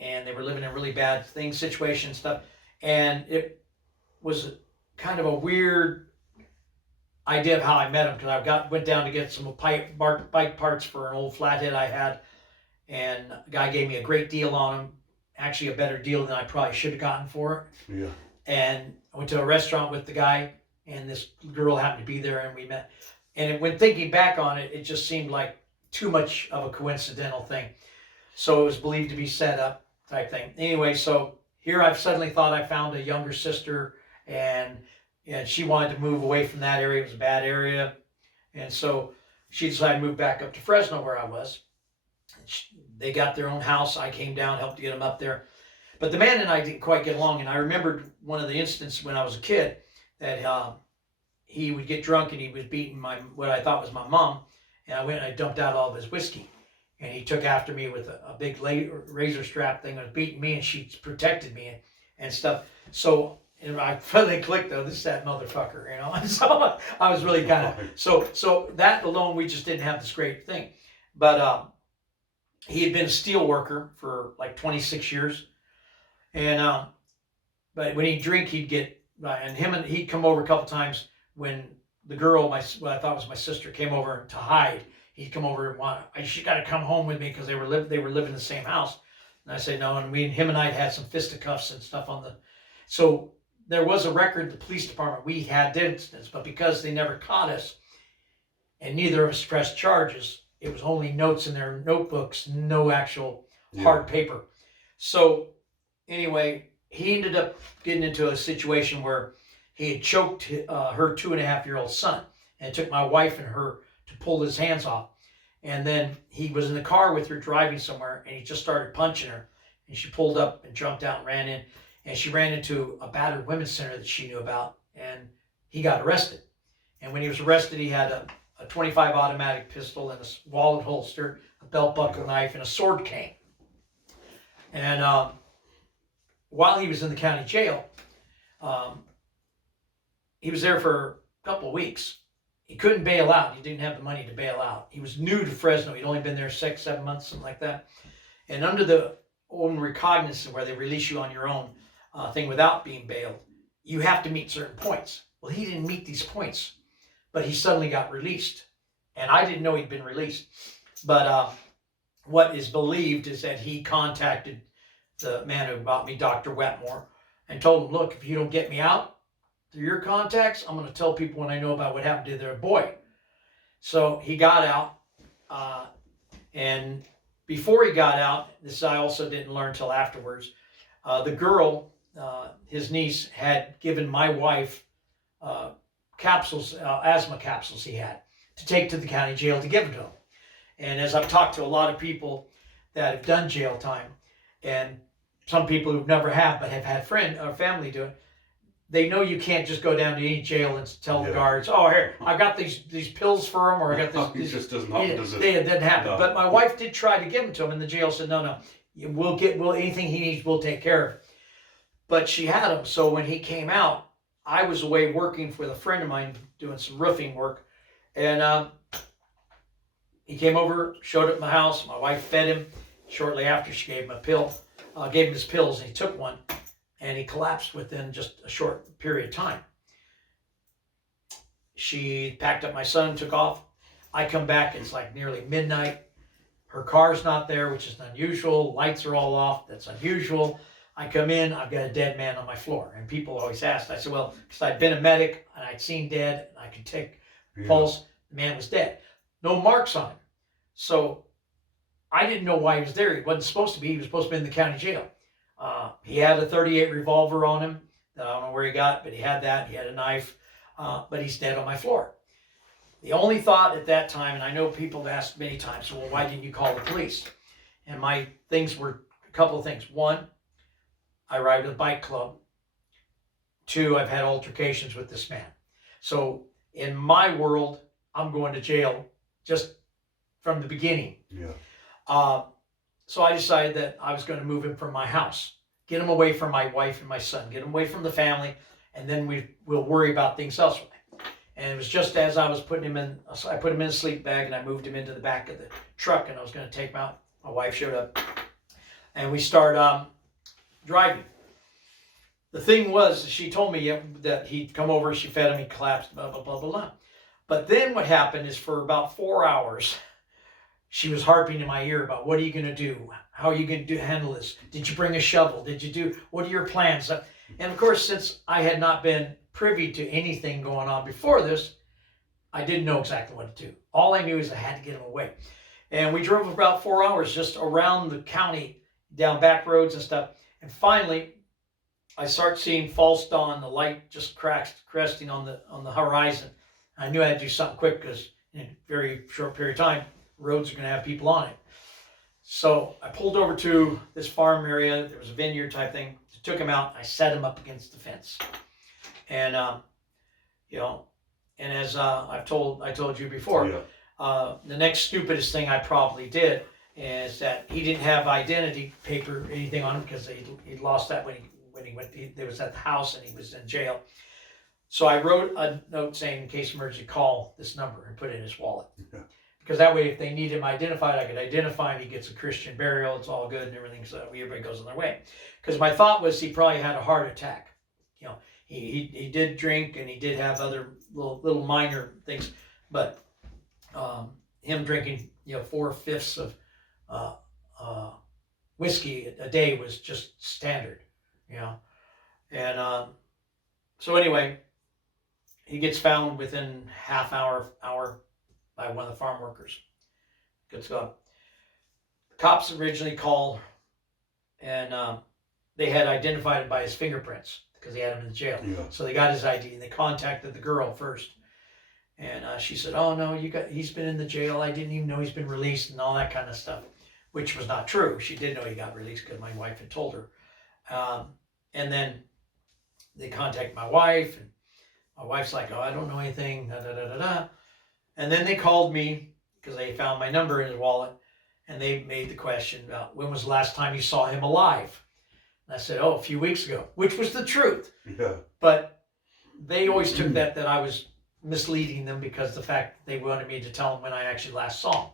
and they were living in a really bad situation and stuff. And it was kind of a weird idea of how I met him, because I went down to get some bike parts for an old flathead I had, and the guy gave me a great deal on them, actually a better deal than I probably should have gotten for it. Yeah. And I went to a restaurant with the guy, and this girl happened to be there, and we met. And when thinking back on it, it just seemed like too much of a coincidental thing. So it was believed to be set up type thing. Anyway, so here I've suddenly thought I found a younger sister, and she wanted to move away from that area. It was a bad area. And so she decided to move back up to Fresno, where I was. They got their own house. I came down, helped to get them up there. But the man and I didn't quite get along. And I remembered one of the instances when I was a kid that he would get drunk and he was beating what I thought was my mom. And I went and I dumped out all of his whiskey. And he took after me with a big razor strap thing and was beating me, and she protected me and stuff. So and I finally clicked, though, this is that motherfucker, And so I was really kind of, so that alone, we just didn't have this great thing. But he had been a steel worker for like 26 years. And, but when he'd drink, he'd get, and he'd come over a couple times when the girl, what I thought was my sister, came over to hide. He'd come over and want, she got to come home with me because they were living in the same house. And I said, no, and him and I had some fisticuffs and stuff so there was a record, the police department, we had incidents, but because they never caught us and neither of us pressed charges, it was only notes in their notebooks, no actual hard paper. So anyway, he ended up getting into a situation where he had choked her 2.5-year-old son, and it took my wife and her to pull his hands off. And then he was in the car with her driving somewhere, and he just started punching her, and she pulled up and jumped out and ran in. And she ran into a battered women's center that she knew about, and he got arrested. And when he was arrested, he had a 25 automatic pistol and a wallet holster, a belt buckle knife, and a sword cane. And while he was in the county jail, he was there for a couple of weeks. He couldn't bail out. He didn't have the money to bail out. He was new to Fresno. He'd only been there 6-7 months, something like that. And under the own recognizance where they release you on your own thing without being bailed, you have to meet certain points. Well, he didn't meet these points, but he suddenly got released. And I didn't know he'd been released. But what is believed is that he contacted the man who bought me, Dr. Wetmore, and told him, look, if you don't get me out through your contacts, I'm going to tell people when I know about what happened to their boy. So he got out. And before he got out, this I also didn't learn till afterwards, the girl, his niece, had given my wife capsules, asthma capsules he had, to take to the county jail to give them to him. And as I've talked to a lot of people that have done jail time, and some people who've never have but have had friend or family do it, they know you can't just go down to any jail and tell the guards, oh, here, I've got these pills for him, or I got this. It just doesn't happen, does it? It didn't happen. No. But my wife did try to give them to him, and the jail said, no, we'll anything he needs, we'll take care of. But she had him, so when he came out, I was away working with a friend of mine doing some roofing work, and he came over, showed up at my house. My wife fed him. Shortly after, she gave him a pill, gave him his pills, and he took one, and he collapsed within just a short period of time. She packed up my son, took off. I come back, it's like nearly midnight. Her car's not there, which is unusual. Lights are all off, that's unusual. I come in, I've got a dead man on my floor. And people always ask, I said, well, because I'd been a medic, and I'd seen dead, and I could take pulse. The man was dead. No marks on him. So I didn't know why he was there. He wasn't supposed to be. He was supposed to be in the county jail. He had a .38 revolver on him that I don't know where he got, but he had that. He had a knife, but he's dead on my floor. The only thought at that time, and I know people have asked many times, well, why didn't you call the police? And my things were a couple of things. One, I arrived at a bike club. Two, I've had altercations with this man. So in my world, I'm going to jail just from the beginning. Yeah. So I decided that I was going to move him from my house, get him away from my wife and my son, get him away from the family, and then we'll worry about things elsewhere. And it was just as I was putting him in, I put him in a sleep bag and I moved him into the back of the truck, and I was going to take him out. My wife showed up, and we started driving. The thing was, she told me that he'd come over, she fed him, he collapsed, blah, blah, blah, blah, blah. But then what happened is for about 4 hours, she was harping in my ear about, what are you going to do? How are you going to handle this? Did you bring a shovel? What are your plans? And of course, since I had not been privy to anything going on before this, I didn't know exactly what to do. All I knew is I had to get him away. And we drove about 4 hours just around the county, down back roads and stuff. And finally, I start seeing false dawn, the light just cresting on the horizon. I knew I had to do something quick because in a very short period of time, roads are going to have people on it. So I pulled over to this farm area. There was a vineyard type thing. I took him out. I set him up against the fence. And, and as I told you before, the next stupidest thing I probably did is that he didn't have identity paper or anything on him because he'd lost that when he went. He was at the house and he was in jail. So I wrote a note saying, in case of emergency, call this number, and put it in his wallet. Yeah. Because that way, if they need him identified, I could identify him. He gets a Christian burial. It's all good and everything. So everybody goes on their way. Because my thought was he probably had a heart attack. You know, he did drink and he did have other little minor things, but him drinking 4/5 of whiskey a day was just standard. And so anyway, he gets found within half hour by one of the farm workers. Good stuff. Cops originally called, and they had identified him by his fingerprints because they had him in jail. Yeah. So they got his ID, and they contacted the girl first. And she said, "Oh no, he's been in the jail. I didn't even know he's been released," and all that kind of stuff, which was not true. She did know he got released because my wife had told her. And then they contacted my wife, and my wife's like, "Oh, I don't know anything." Da, da, da, da, da. And then they called me because they found my number in his wallet, and they made the question about when was the last time you saw him alive. And I said, "Oh, a few weeks ago," which was the truth. Yeah. But they always took that I was misleading them because the fact they wanted me to tell them when I actually last saw him.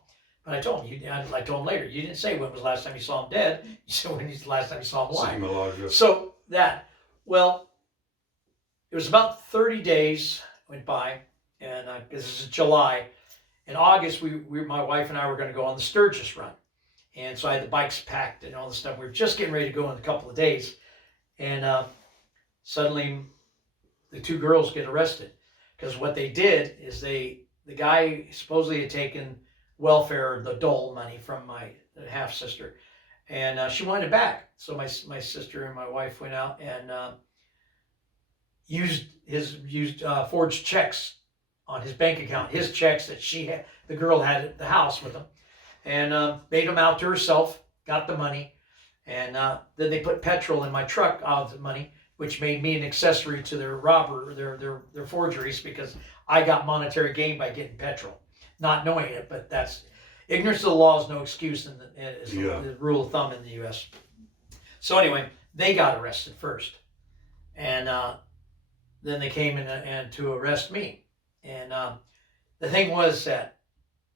But I told him, I told him later, you didn't say when was the last time you saw him dead. You said when was the last time you saw him alive. Seen him alive, yeah. So that, well, it was about 30 days went by, and this is July. In August, my wife and I were going to go on the Sturgis run. And so I had the bikes packed and all this stuff. We were just getting ready to go in a couple of days. And suddenly the two girls get arrested. Because what they did is the guy supposedly had taken welfare, the dole money from my half-sister. And she wanted it back. So my sister and my wife went out and used forged checks on his bank account. His checks that the girl had at the house with them. And made them out to herself, got the money. And then they put petrol in my truck out of the money, which made me an accessory to their their forgeries, because I got monetary gain by getting petrol. Not knowing it, but that's ignorance of the law is no excuse is the rule of thumb in the U.S. So anyway, they got arrested first, and then they came in and to arrest me. And the thing was that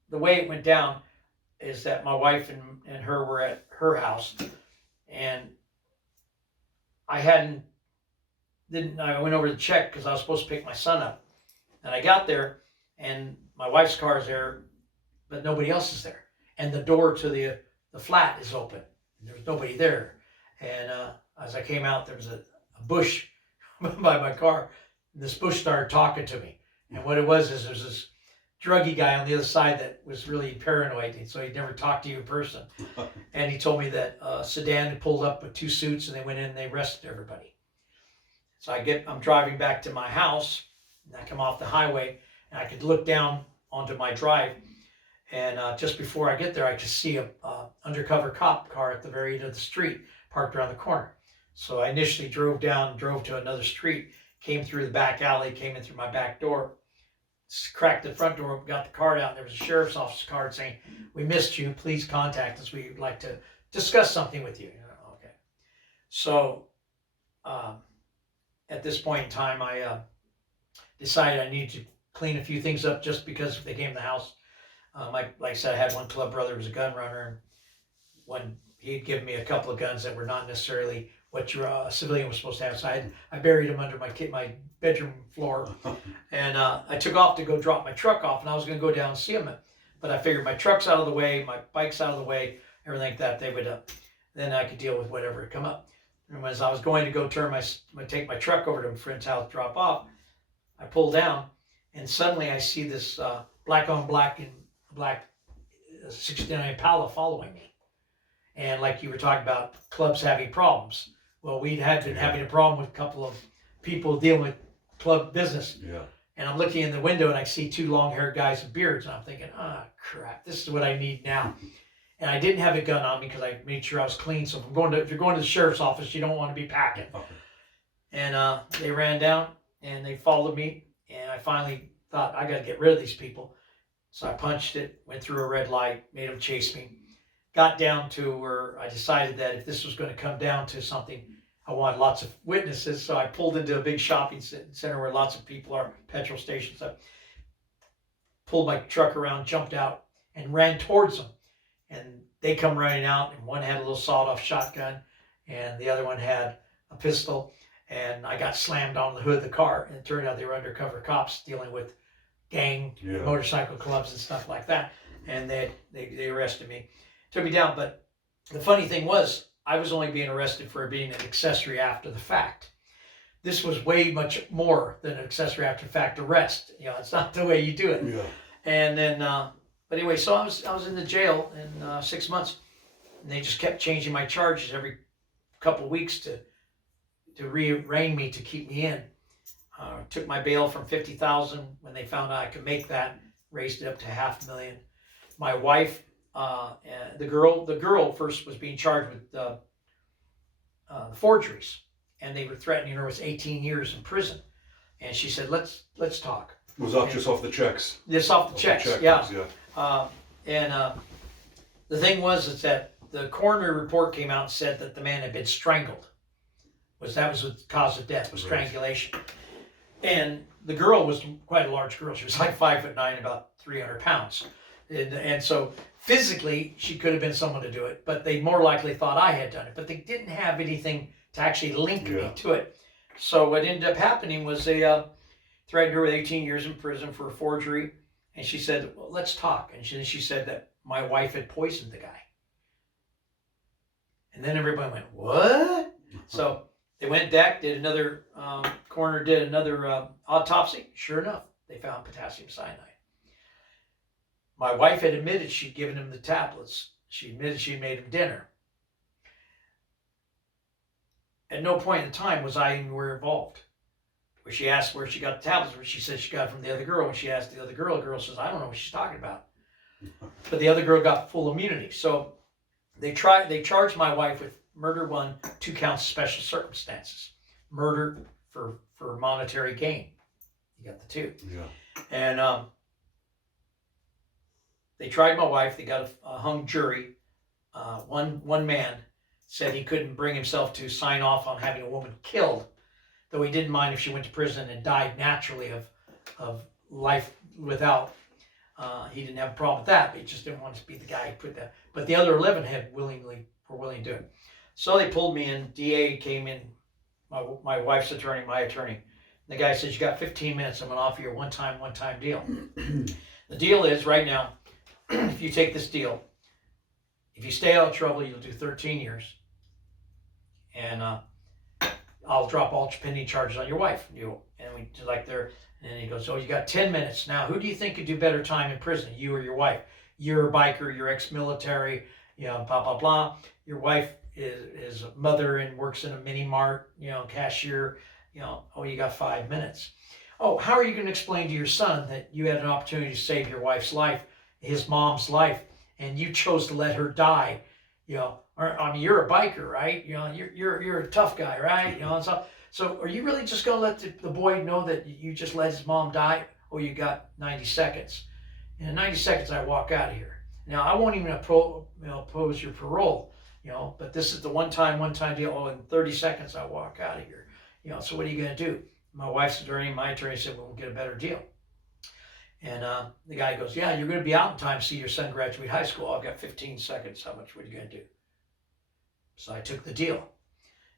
the way it went down is that my wife and her were at her house, and I went over to check because I was supposed to pick my son up, and I got there, and my wife's car is there, but nobody else is there, and the door to the flat is open, and there was nobody there. And as I came out, there was a bush by my car, and this bush started talking to me. And what it was is there's this druggy guy on the other side that was really paranoid, and so he'd never talked to you in person. And he told me that a sedan had pulled up with two suits, and they went in and they arrested everybody. So I'm driving back to my house, and I come off the highway, and I could look down onto my drive, and just before I get there, I could see a undercover cop car at the very end of the street, parked around the corner. So I initially drove to another street, came through the back alley, came in through my back door, cracked the front door, got the card out, and there was a sheriff's office card saying, "We missed you, please contact us, we'd like to discuss something with you." Okay. So at this point in time, I decided I needed to clean a few things up just because they came to the house. Like I said, I had one club brother who was a gun runner, and he'd given me a couple of guns that were not necessarily what a civilian was supposed to have. So I buried them under my bedroom floor. And I took off to go drop my truck off, and I was going to go down and see them. But I figured my truck's out of the way, my bike's out of the way, everything like that, they would, then I could deal with whatever had come up. And as I was going to go take my truck over to my friend's house to drop off, I pull down, and suddenly I see this black 69 Impala following me. And like you were talking about clubs having problems. Well, we had been having a problem with a couple of people dealing with club business. Yeah. And I'm looking in the window, and I see two long-haired guys with beards, and I'm thinking, crap, this is what I need now. And I didn't have a gun on me because I made sure I was clean. So if you're going to the sheriff's office, you don't want to be packing. Okay. And they ran down, and they followed me, and I finally thought, I got to get rid of these people. So I punched it, went through a red light, made them chase me. Got down to where I decided that if this was going to come down to something, I wanted lots of witnesses. So I pulled into a big shopping center where lots of people are, petrol stations. I pulled my truck around, jumped out, and ran towards them. And they come running out, and one had a little sawed-off shotgun, and the other one had a pistol. And I got slammed on the hood of the car, and it turned out they were undercover cops dealing with gang motorcycle clubs and stuff like that. And they arrested me. Took me down, but the funny thing was, I was only being arrested for being an accessory after the fact. This was way much more than an accessory after the fact arrest. It's not the way you do it. Yeah. And then, but anyway, so I was in the jail in 6 months, and they just kept changing my charges every couple of weeks to rearraign me, to keep me in. Took my bail from $50,000 when they found out I could make that, raised it up to $500,000. My wife. The girl first was being charged with forgeries, and they were threatening her with 18 years in prison. And she said, "Let's talk." Was that just off the checks? Just off the checks, yeah. The thing was that the coroner report came out and said that the man had been strangled. That was the cause of death, was strangulation. And the girl was quite a large girl. She was like 5'9", about 300 pounds. And so physically, she could have been someone to do it, but they more likely thought I had done it. But they didn't have anything to actually link me to it. So what ended up happening was they threatened her with 18 years in prison for forgery. And she said, well, let's talk. And she said that my wife had poisoned the guy. And then everybody went, what? So they went back, did another, coroner did another autopsy. Sure enough, they found potassium cyanide. My wife had admitted she'd given him the tablets. She admitted she'd made him dinner. At no point in time was I anywhere involved. Where she asked where she got the tablets, where she said she got it from the other girl. When she asked the other girl says, I don't know what she's talking about. But the other girl got full immunity. So they charged my wife with murder 1, 2 counts of special circumstances. Murder for monetary gain. You got the 2. Yeah. And they tried my wife. They got a hung jury. One man said he couldn't bring himself to sign off on having a woman killed, though he didn't mind if she went to prison and died naturally of life without. He didn't have a problem with that, but he just didn't want to be the guy who put that. But the other 11 were willing to do it. So they pulled me in. DA came in, my wife's attorney, my attorney. The guy says, you got 15 minutes. I'm going to offer you a one-time deal. The deal is right now, if you take this deal, if you stay out of trouble, you'll do 13 years. And I'll drop all pending charges on your wife. And he goes, so you got 10 minutes. Now, who do you think could do better time in prison, you or your wife? You're a biker, you're ex-military, blah, blah, blah. Your wife is a mother and works in a mini mart, cashier, you got 5 minutes. Oh, how are you going to explain to your son that you had an opportunity to save your wife's life, his mom's life, and you chose to let her die? You're a biker, right? You're a tough guy, right? So are you really just going to let the boy know that you just let his mom die? Oh, you got 90 seconds. In 90 seconds, I walk out of here. Now, I won't even oppose your parole, but this is the one-time deal. Oh, in 30 seconds, I walk out of here. So what are you going to do? My wife's attorney, my attorney said, well, we'll get a better deal. And the guy goes, yeah, you're going to be out in time to see your son graduate high school. I've got 15 seconds. How much? What are you going to do? So I took the deal.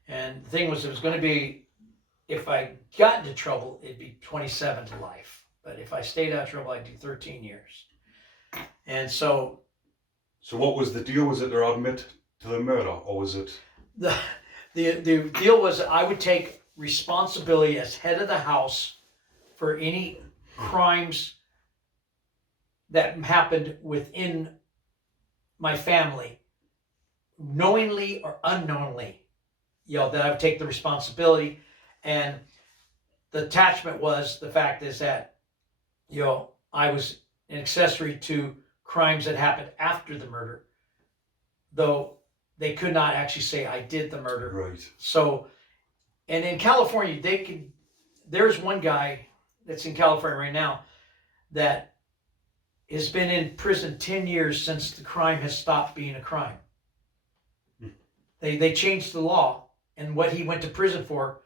And the thing was, it was going to be, if I got into trouble, it'd be 27 to life. But if I stayed out of trouble, I'd do 13 years. And so... So what was the deal? Was it their admit to the murder, or was it... The deal was I would take responsibility as head of the house for any crimes that happened within my family, knowingly or unknowingly, that I would take the responsibility. And the attachment was, the fact is that, I was an accessory to crimes that happened after the murder, though they could not actually say I did the murder. Right. So, and in California, there's one guy that's in California right now that has been in prison 10 years since the crime has stopped being a crime. They changed the law, and what he went to prison for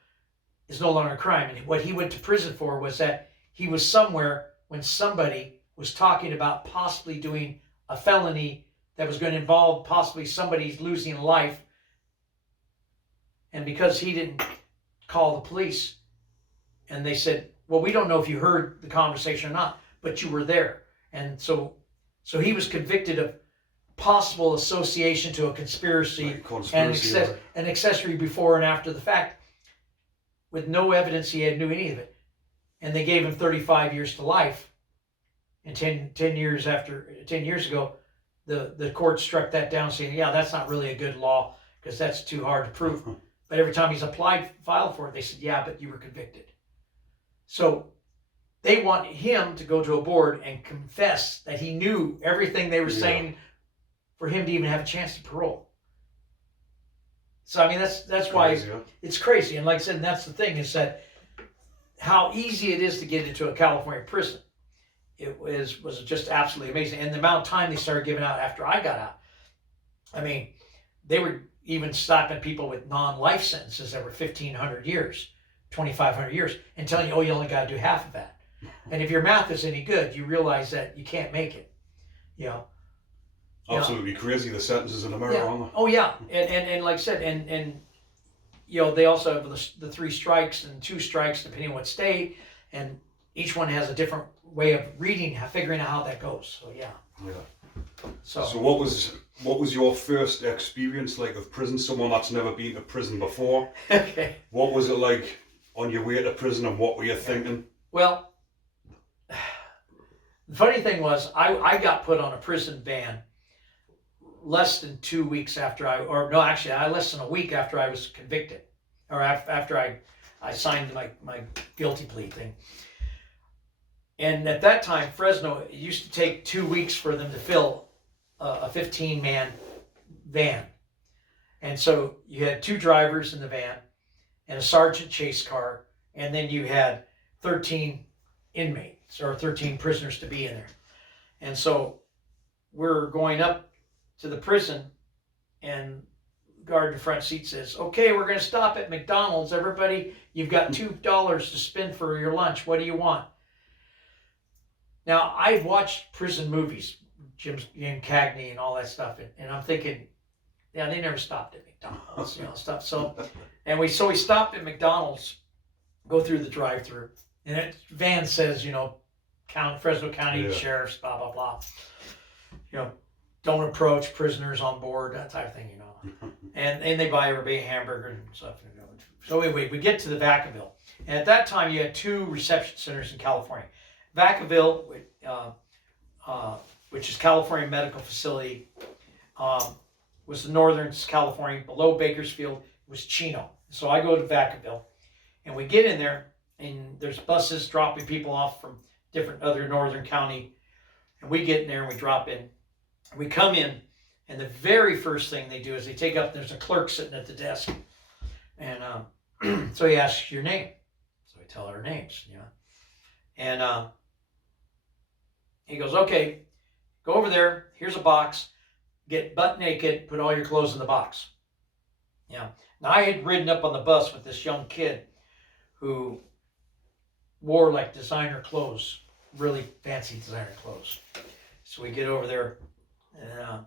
is no longer a crime. And what he went to prison for was that he was somewhere when somebody was talking about possibly doing a felony that was going to involve possibly somebody losing a life. And because he didn't call the police, and they said, well, we don't know if you heard the conversation or not, but you were there. And so he was convicted of possible association to a conspiracy, and an accessory before and after the fact, with no evidence he had knew any of it. And they gave him 35 years to life. And 10 years ago, the court struck that down, saying, yeah, that's not really a good law because that's too hard to prove. But every time he's filed for it, they said, yeah, but you were convicted. So they want him to go to a board and confess that he knew everything they were saying for him to even have a chance to parole. So, I mean, that's why it's crazy. And like I said, that's the thing, is that how easy it is to get into a California prison. It was just absolutely amazing. And the amount of time they started giving out after I got out. I mean, they were even stopping people with non-life sentences that were 1,500 years, 2,500 years, and telling you, oh, you only got to do half of that. And if your math is any good, you realize that you can't make it. You know. Absolutely crazy, the sentences in America, aren't they? Oh yeah, and like I said, and you know, they also have the 3 strikes and 2 strikes depending on what state, and each one has a different way of reading, figuring out how that goes. So yeah. So what was your first experience like of prison? Someone that's never been to prison before. Okay. What was it like on your way to prison, and what were you thinking? Well, the funny thing was, I got put on a prison van less than 2 weeks after less than a week after I was convicted, or after I signed my guilty plea thing. And at that time, Fresno, it used to take 2 weeks for them to fill a 15-man van. And so you had 2 drivers in the van and a sergeant chase car, and then you had 13 inmates or 13 prisoners to be in there. And so we're going up to the prison, and the guard in the front seat says, "Okay, we're going to stop at McDonald's. Everybody, you've got $2 to spend for your lunch. What do you want?" Now, I've watched prison movies, Jim Cagney and all that stuff, and I'm thinking, yeah, they never stopped at McDonald's, you know, stuff. So, we stopped at McDonald's, go through the drive-through, and it van says, you know, Fresno County Sheriff's, blah blah blah, you know, don't approach prisoners on board, that type of thing, you know, and they buy everybody a hamburger and stuff. You know. So anyway, we get to the Vacaville, and at that time you had 2 reception centers in California. Vacaville, which is California Medical Facility, was the Northern California. Below Bakersfield was Chino. So I go to Vacaville, and we get in there, and there's buses dropping people off from different other Northern County, and we get in there and we drop in. We come in, and the very first thing they do is they take up, there's a clerk sitting at the desk, and so he asks your name. So we tell our names, you know, and he goes, "Okay, go over there. Here's a box. Get butt naked. Put all your clothes in the box." Yeah. Now I had ridden up on the bus with this young kid who wore like designer clothes, really fancy designer clothes. So we get over there, and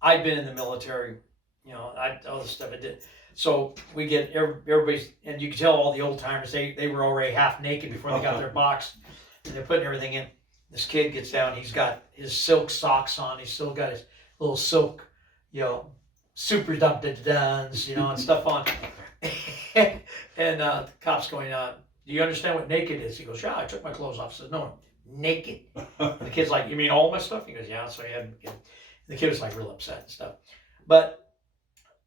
I'd been in the military, you know, all the stuff I did. So we get everybody's, and you can tell all the old timers, they were already half naked before they got their box, and they're putting everything in. This kid gets down, he's got his silk socks on, he's still got his little silk, you know, super duns, you know, and stuff on. And the cop's going, "Do you understand what naked is?" He goes, "Yeah, I took my clothes off." I said, "No, naked." And the kid's like, "You mean all my stuff?" He goes, "Yeah." So he had, the kid was like real upset and stuff. But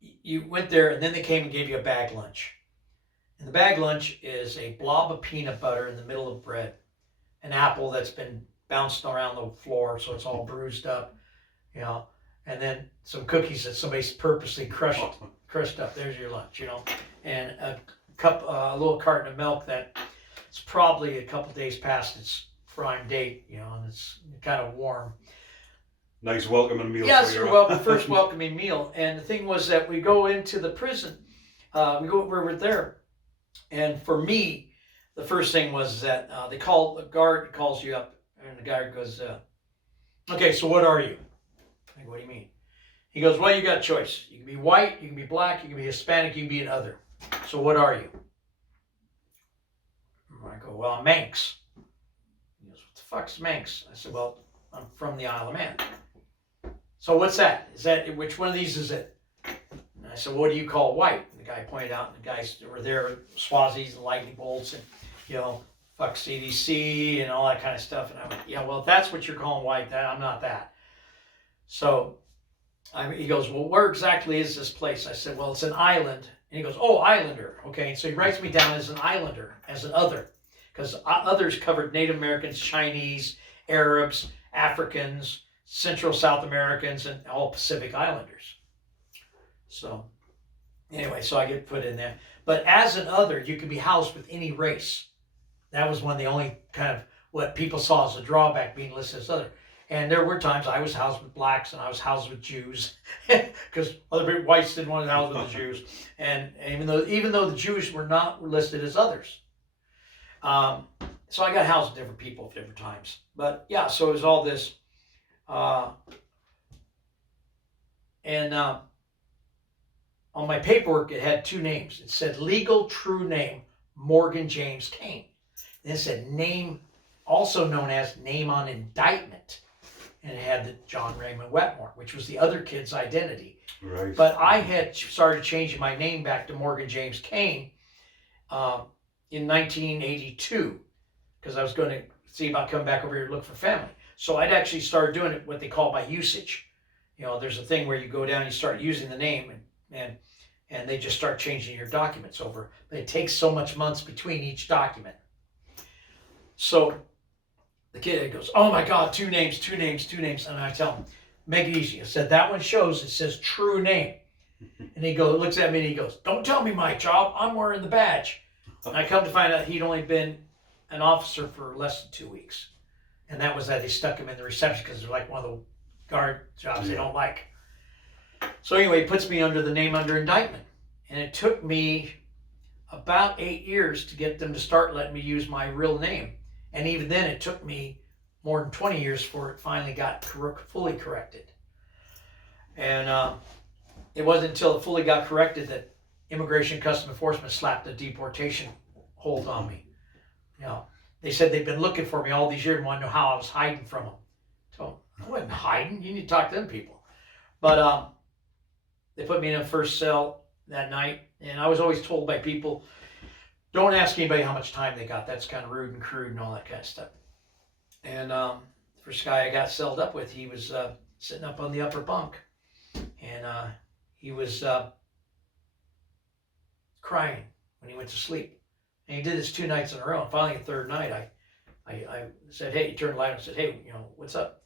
you went there, and then they came and gave you a bag lunch. And the bag lunch is a blob of peanut butter in the middle of bread, an apple that's been bounced around the floor, so it's all bruised up, you know, and then some cookies that somebody's purposely crushed up. There's your lunch, you know, and a little carton of milk that it's probably a couple days past its prime date, you know, and it's kind of warm. Nice welcoming meal. Yes, first welcoming meal. And the thing was that we go into the prison, we're there, and for me, the first thing was that the guard calls you up, and the guy goes, "Okay, so what are you?" I go, "What do you mean?" He goes, "Well, you got a choice. You can be white, you can be black, you can be Hispanic, you can be an other. So what are you?" I go, "Well, I'm Manx." He goes, "What the fuck's Manx?" I said, "Well, I'm from the Isle of Man." "So what's that? Which one of these is it?" And I said, "What do you call white?" And the guy pointed out, and the guys that were there, Swazis and lightning bolts, and, you know, fuck CDC and all that kind of stuff. And I went, "Yeah, well, if that's what you're calling white, I'm not that." So he goes, "Well, where exactly is this place?" I said, "Well, it's an island." And he goes, "Oh, islander." Okay, and so he writes me down as an islander, as an other, because others covered Native Americans, Chinese, Arabs, Africans, Central South Americans, and all Pacific Islanders. So anyway, so I get put in there. But as an other, you can be housed with any race. That was one of the only kind of what people saw as a drawback, being listed as other. And there were times I was housed with blacks and I was housed with Jews, because other whites didn't want to house with the Jews. And even though the Jews were not listed as others. So I got housed with different people at different times. But yeah, so it was all this. Uh, and on my paperwork, it had two names. It said legal true name, Morgan James Kane. And it said name, also known as name on indictment. And it had the John Raymond Wetmore, which was the other kid's identity. Right. But I had started changing my name back to Morgan James Kane in 1982 because I was going to see about coming back over here to look for family. So I'd actually started doing it what they call by usage. You know, there's a thing where you go down and you start using the name and they just start changing your documents over. But it takes so much months between each document. So the kid goes, oh my God, two names. And I tell him, make it easy. I said, that one shows, it says true name. And he looks at me and he goes, don't tell me my job, I'm wearing the badge. And I come to find out he'd only been an officer for less than 2 weeks. And that was that they stuck him in the reception because they're like one of the guard jobs they don't like. So anyway, he puts me under the name under indictment. And it took me about 8 years to get them to start letting me use my real name. And even then, it took me more than 20 years before it finally got fully corrected. And it wasn't until it fully got corrected that Immigration and Customs Enforcement slapped a deportation hold on me. You know, they said they'd been looking for me all these years and wanted to know how I was hiding from them. So I wasn't hiding. You need to talk to them people. But they put me in a first cell that night, and I was always told by people, don't ask anybody how much time they got. That's kind of rude and crude and all that kind of stuff. And the first guy I got celled up with, he was sitting up on the upper bunk. And he was crying when he went to sleep. And he did this 2 nights in a row. And finally, the third night, I said, hey, he turned the light on and said, hey, you know, what's up?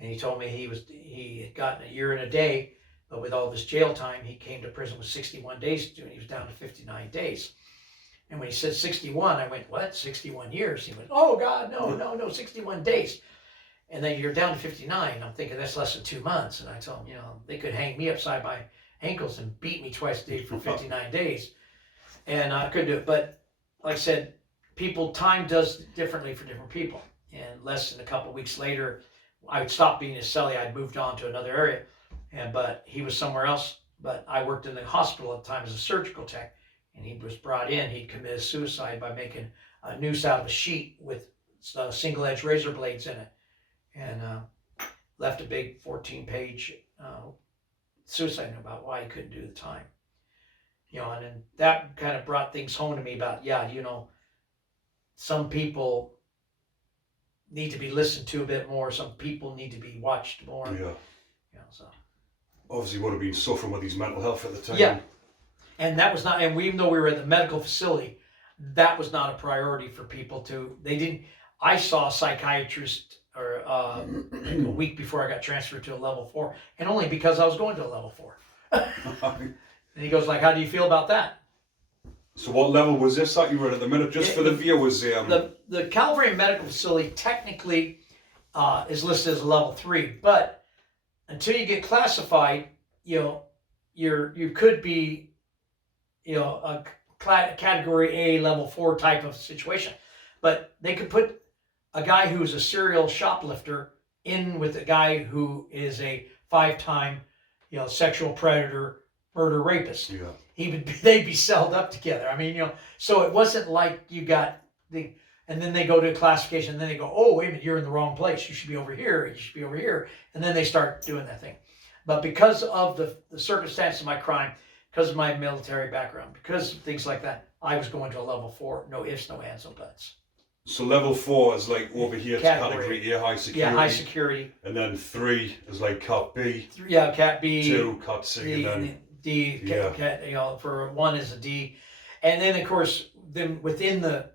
And he told me he had gotten a year and a day, but with all of his jail time, he came to prison with 61 days to do, and he was down to 59 days. And when he said 61, I went, what, 61 years? He went, oh, God, no, 61 days. And then you're down to 59. I'm thinking that's less than 2 months. And I told him, you know, they could hang me upside my ankles and beat me twice a day for 59 days. And I couldn't do it. But like I said, time does differently for different people. And less than a couple of weeks later, I would stop being his cellie. I'd moved on to another area. But he was somewhere else. But I worked in the hospital at the time as a surgical tech. And he was brought in. He'd committed suicide by making a noose out of a sheet with single-edged razor blades in it. And left a big 14-page suicide note about why he couldn't do the time. You know, and then that kind of brought things home to me about, yeah, you know, some people need to be listened to a bit more. Some people need to be watched more. Yeah. You know, so. Obviously would have been suffering with his mental health at the time. Yeah. And that was not, and even though we were at the medical facility, that was not a priority for people I saw a psychiatrist a week before I got transferred to a level 4, and only because I was going to a level 4. And he goes like, how do you feel about that? So what level was this that you were at the minute? Just for the viewers. The Calvary Medical Facility technically is listed as a level 3, but until you get classified, you know, you could be, you know, a category A level 4 type of situation. But they could put a guy who is a serial shoplifter in with a guy who is a 5-time, you know, sexual predator, murder rapist. Yeah. They'd be celled up together. I mean, you know, so it wasn't like you got and then they go to a classification, and then they go, oh, wait a minute, you're in the wrong place. You should be over here. You should be over here. And then they start doing that thing. But because of the circumstance of my crime, because of my military background, because of things like that, I was going to a level 4, no ifs, no ands, no buts. So level 4 is like over here, category A, high security. Yeah, high security. And then 3 is like Cat B. Yeah, Cat B. 2, Cat C, and then D. Yeah. Cat, you know, for 1 is a D. And then, of course, then within the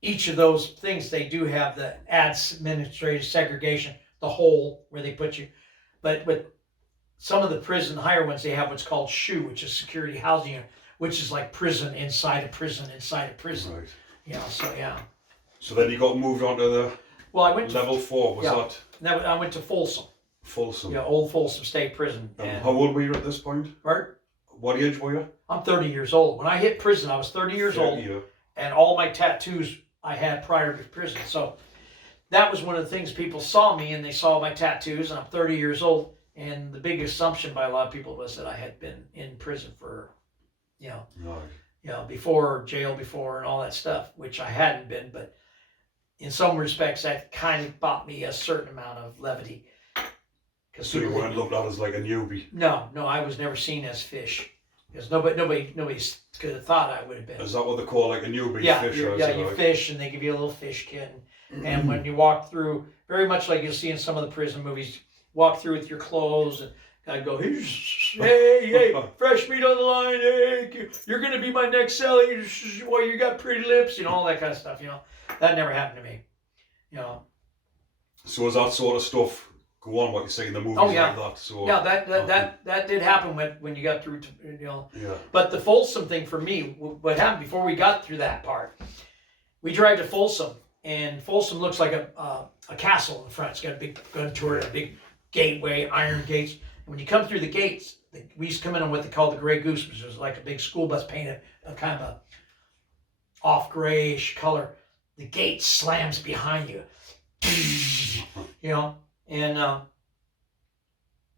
each of those things, they do have the administrative segregation, the hole where they put you. But with some of the prison higher ones, they have what's called SHU, which is Security Housing Unit, which is like prison inside a prison inside a prison. Right. You know, so yeah. So then you got moved on to the I went level 4. Was that? I went to Folsom. Folsom. Yeah, old Folsom State Prison. And how old were you at this point? Bert? What age were you? I'm 30 years old. When I hit prison, I was 30 years old, and all my tattoos I had prior to prison. So that was one of the things people saw me, and they saw my tattoos, and I'm 30 years old. And the big assumption by a lot of people was that I had been in prison for, you know, Right. before, jail before, and all that stuff, which I hadn't been. But in some respects, that kind of bought me a certain amount of levity. So you weren't looked at as like a newbie? No, I was never seen as fish. Because nobody could have thought I would have been. Is that what they call like a newbie? Yeah, fish? you fish, and they give you a little fish kit. And when you walk through, very much like you'll see in some of the prison movies, walk through with your clothes, and I'd go, hey, fresh meat on the line, hey, you're going to be my next cellie, well, you got pretty lips, all that kind of stuff, That never happened to me, So is that sort of stuff go on, what you see in the movies like that? So, yeah, that did happen when you got through, Yeah. But the Folsom thing for me, what happened before we got through that part, we drive to Folsom, and Folsom looks like a castle in the front. It's got a big gun turret, a big gateway, iron gates. And when you come through the gates, we used to come in on what they call the Gray Goose, which was like a big school bus painted a kind of a off grayish color. The gate slams behind you, and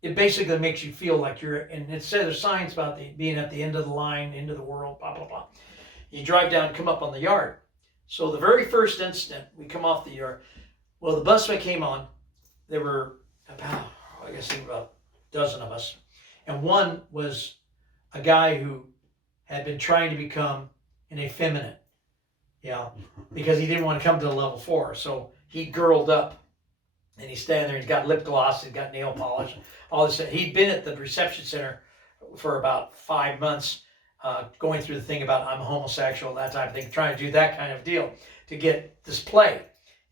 it basically makes you feel like you're. And it says there's signs about being at the end of the line, end of the world, blah blah blah. You drive down, come up on the yard. So the very first incident, we come off the yard. Well, the busway came on. There were about a dozen of us. And one was a guy who had been trying to become an effeminate, because he didn't want to come to the level 4. So he girdled up, and he's standing there. He's got lip gloss, he's got nail polish, all this. He'd been at the reception center for about 5 months, going through the thing about I'm homosexual, that type of thing, trying to do that kind of deal to get this play.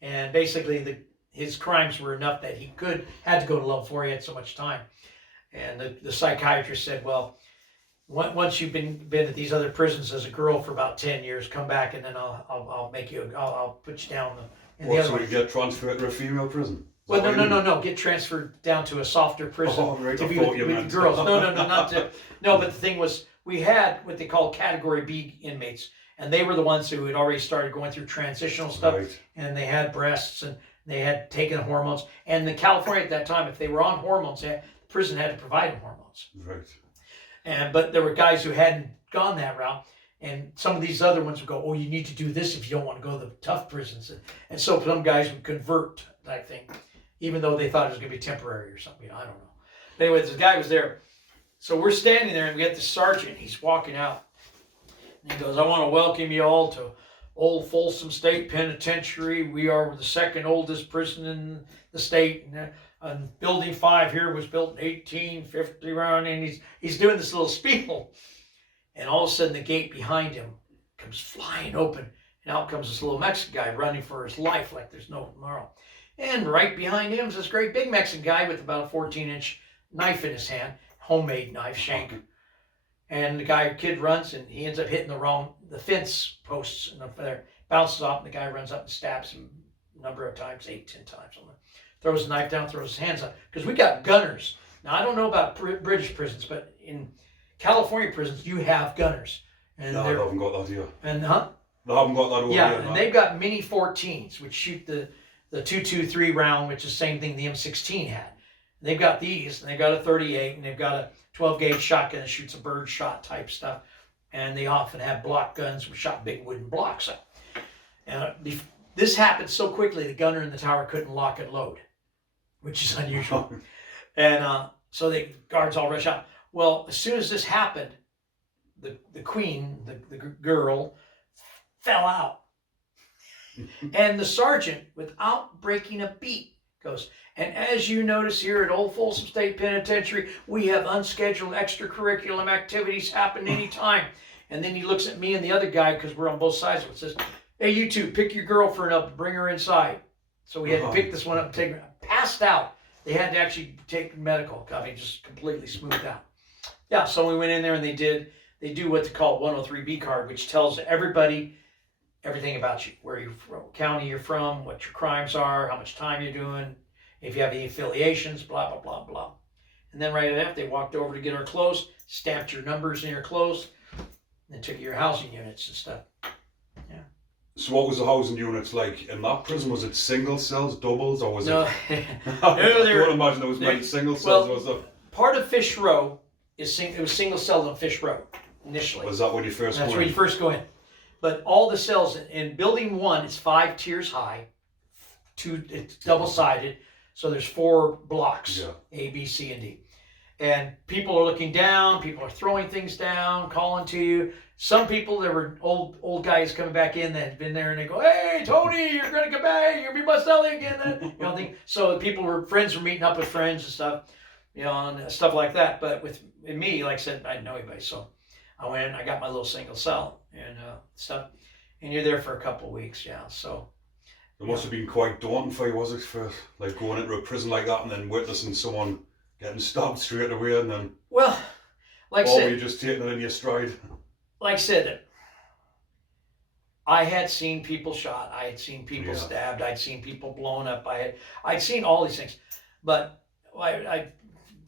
And basically his crimes were enough that he had to go to level 4. He had so much time. And the psychiatrist said, well, once you've been at these other prisons as a girl for about 10 years, come back, and then I'll put you down in the other one. So you get transferred to a female prison? Well, no. Get transferred down to a softer prison right. to be with girls. No, but the thing was, we had what they call Category B inmates, and they were the ones who had already started going through transitional stuff, right. And they had breasts, and they had taken hormones. And in California at that time, if they were on hormones, the prison had to provide them hormones. Right. But there were guys who hadn't gone that route, and some of these other ones would go, oh, you need to do this if you don't want to go to the tough prisons. And so some guys would convert type thing, even though they thought it was going to be temporary or something. I don't know. But anyway, this guy was there. So we're standing there, and we got the sergeant. He's walking out. And he goes, I want to welcome you all to Old Folsom State Penitentiary. We are the second oldest prison in the state. And Building 5 here was built in 1850 around. And he's doing this little spiel. And all of a sudden, the gate behind him comes flying open. And out comes this little Mexican guy running for his life like there's no tomorrow. And right behind him is this great big Mexican guy with about a 14-inch knife in his hand. Homemade knife, shank. And the kid runs, and he ends up hitting the fence posts, and there bounces off, and the guy runs up and stabs him a number of times, 8, 10 times. Throws his knife down, throws his hands up, because we got gunners. Now, I don't know about British prisons, but in California prisons, you have gunners. And no, they haven't got that here. And They haven't got that over here. Yeah, and they've got Mini 14s, which shoot the 223 round, which is the same thing the M16 had. They've got these, and they've got a 38, and they've got a 12-gauge shotgun that shoots a bird shot type stuff. And they often have block guns which shot big wooden blocks up. And this happened so quickly, the gunner in the tower couldn't lock and load, which is unusual. And so the guards all rush out. Well, as soon as this happened, the queen, the girl, fell out. And the sergeant, without breaking a beat, goes, and as you notice here at Old Folsom State Penitentiary, we have unscheduled extracurricular activities happen anytime. And then he looks at me and the other guy, because we're on both sides of it, says, hey, you two, pick your girlfriend up and bring her inside. So we had to pick this one up and take her. Passed out. They had to actually take medical. I mean, just completely smoothed out. Yeah, so we went in there, and they do what they call 103B card, which tells everybody everything about you, where you're from, what county you're from, what your crimes are, how much time you're doing, if you have any affiliations, blah, blah, blah, blah. And then right after, they walked over to get our clothes, stamped your numbers in your clothes, and took your housing units and stuff. Yeah. So what was the housing units like in that prison? Was it single cells, doubles, or was No, it? no, I don't imagine there was many single cells. Was there? part of Fish Row it was single cells on Fish Row initially. Was that when you first? That's when you first go in. But all the cells in building 1 is 5 tiers high, it's double-sided, so there's 4 blocks, A, B, C, and D. And people are looking down, people are throwing things down, calling to you. Some people, there were old guys coming back in that had been there, and they go, "Hey, Tony, you're going to come back, you're going to be my cellie again." So friends were meeting up with friends and stuff, and stuff like that. But with me, like I said, I didn't know anybody, so I went in, I got my little single cell and stuff, and you're there for a couple of weeks, so. It must have been quite daunting for you, was it, for like going into a prison like that and then witnessing someone getting stabbed straight away, and then? Well, like I said, or said, were you just taking it in your stride? Like I said, I had seen people shot, I had seen people stabbed, I'd seen people blown up, I'd seen all these things, but I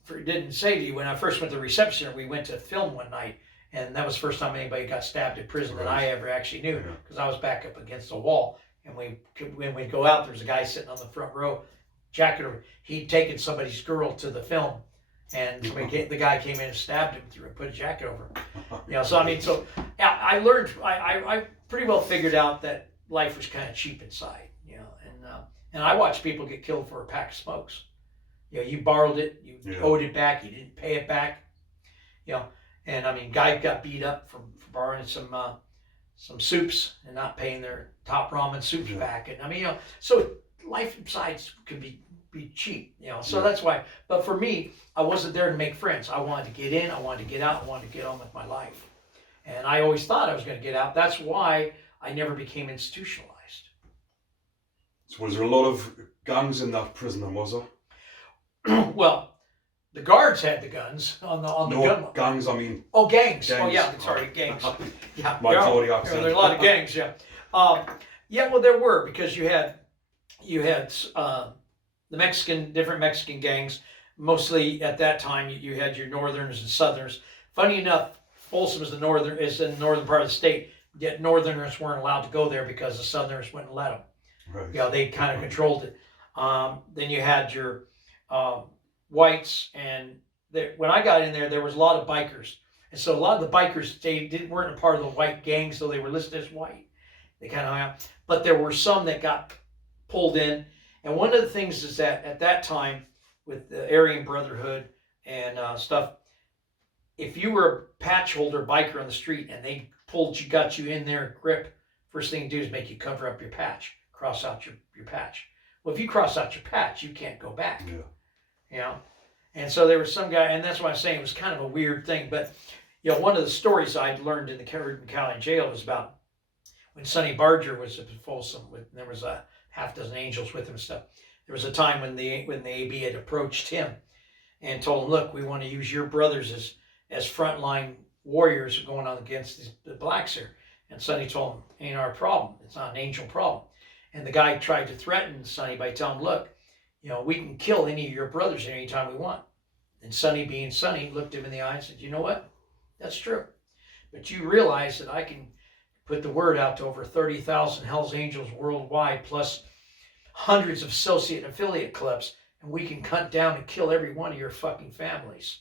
didn't say to you, when I first went to the reception center, we went to film one night, and that was the first time anybody got stabbed in prison that I ever actually knew, because I was back up against the wall, and when we'd go out, there was a guy sitting on the front row, jacket over, he'd taken somebody's girl to the film, and the guy came in and stabbed him through and put a jacket over him. So I learned, I pretty well figured out that life was kind of cheap inside, and I watched people get killed for a pack of smokes. You borrowed it, you owed it back, you didn't pay it back, and guy got beat up for borrowing some soups and not paying their top ramen soups back, and so life inside could be cheap, so that's why. But for me, I wasn't there to make friends. I wanted to get in, I wanted to get out, I wanted to get on with my life, and I always thought I was going to get out. That's why I never became institutionalized. So was there a lot of gangs in that prison, then, was there? Well, the guards had the guns on the gun. Gangs, I mean. Oh, gangs. Oh, yeah. Sorry, gangs. Yeah. My Geordie accent. There are a lot of gangs. Yeah. Well, there were, because you had the different Mexican gangs. Mostly at that time, you had your Northerners and Southerners. Funny enough, Folsom is in the northern part of the state. Yet Northerners weren't allowed to go there because the Southerners wouldn't let them. Right. They kind of controlled it. Then you had your whites, and when I got in there was a lot of bikers, and so a lot of the bikers weren't a part of the white gang, so they were listed as white. They kind of hung out, but there were some that got pulled in, and one of the things is that at that time with the Aryan Brotherhood and stuff, if you were a patch holder biker on the street and they got you in their grip, first thing to do is make you cover up your patch, cross out your patch. Well, if you cross out your patch, you can't go back. And so there was some guy, and that's why I'm saying it was kind of a weird thing. But one of the stories I'd learned in the county jail was about when Sonny Barger was at Folsom. There was a half dozen angels with him and stuff. There was a time when the AB had approached him and told him, "Look, we want to use your brothers as frontline warriors going on against the blacks here." And Sonny told him, "Ain't our problem. It's not an angel problem." And the guy tried to threaten Sonny by telling him, "Look, we can kill any of your brothers anytime we want." And Sonny, being Sonny, looked him in the eye and said, "You know what? That's true. But you realize that I can put the word out to over 30,000 Hells Angels worldwide, plus hundreds of associate and affiliate clubs, and we can cut down and kill every one of your fucking families.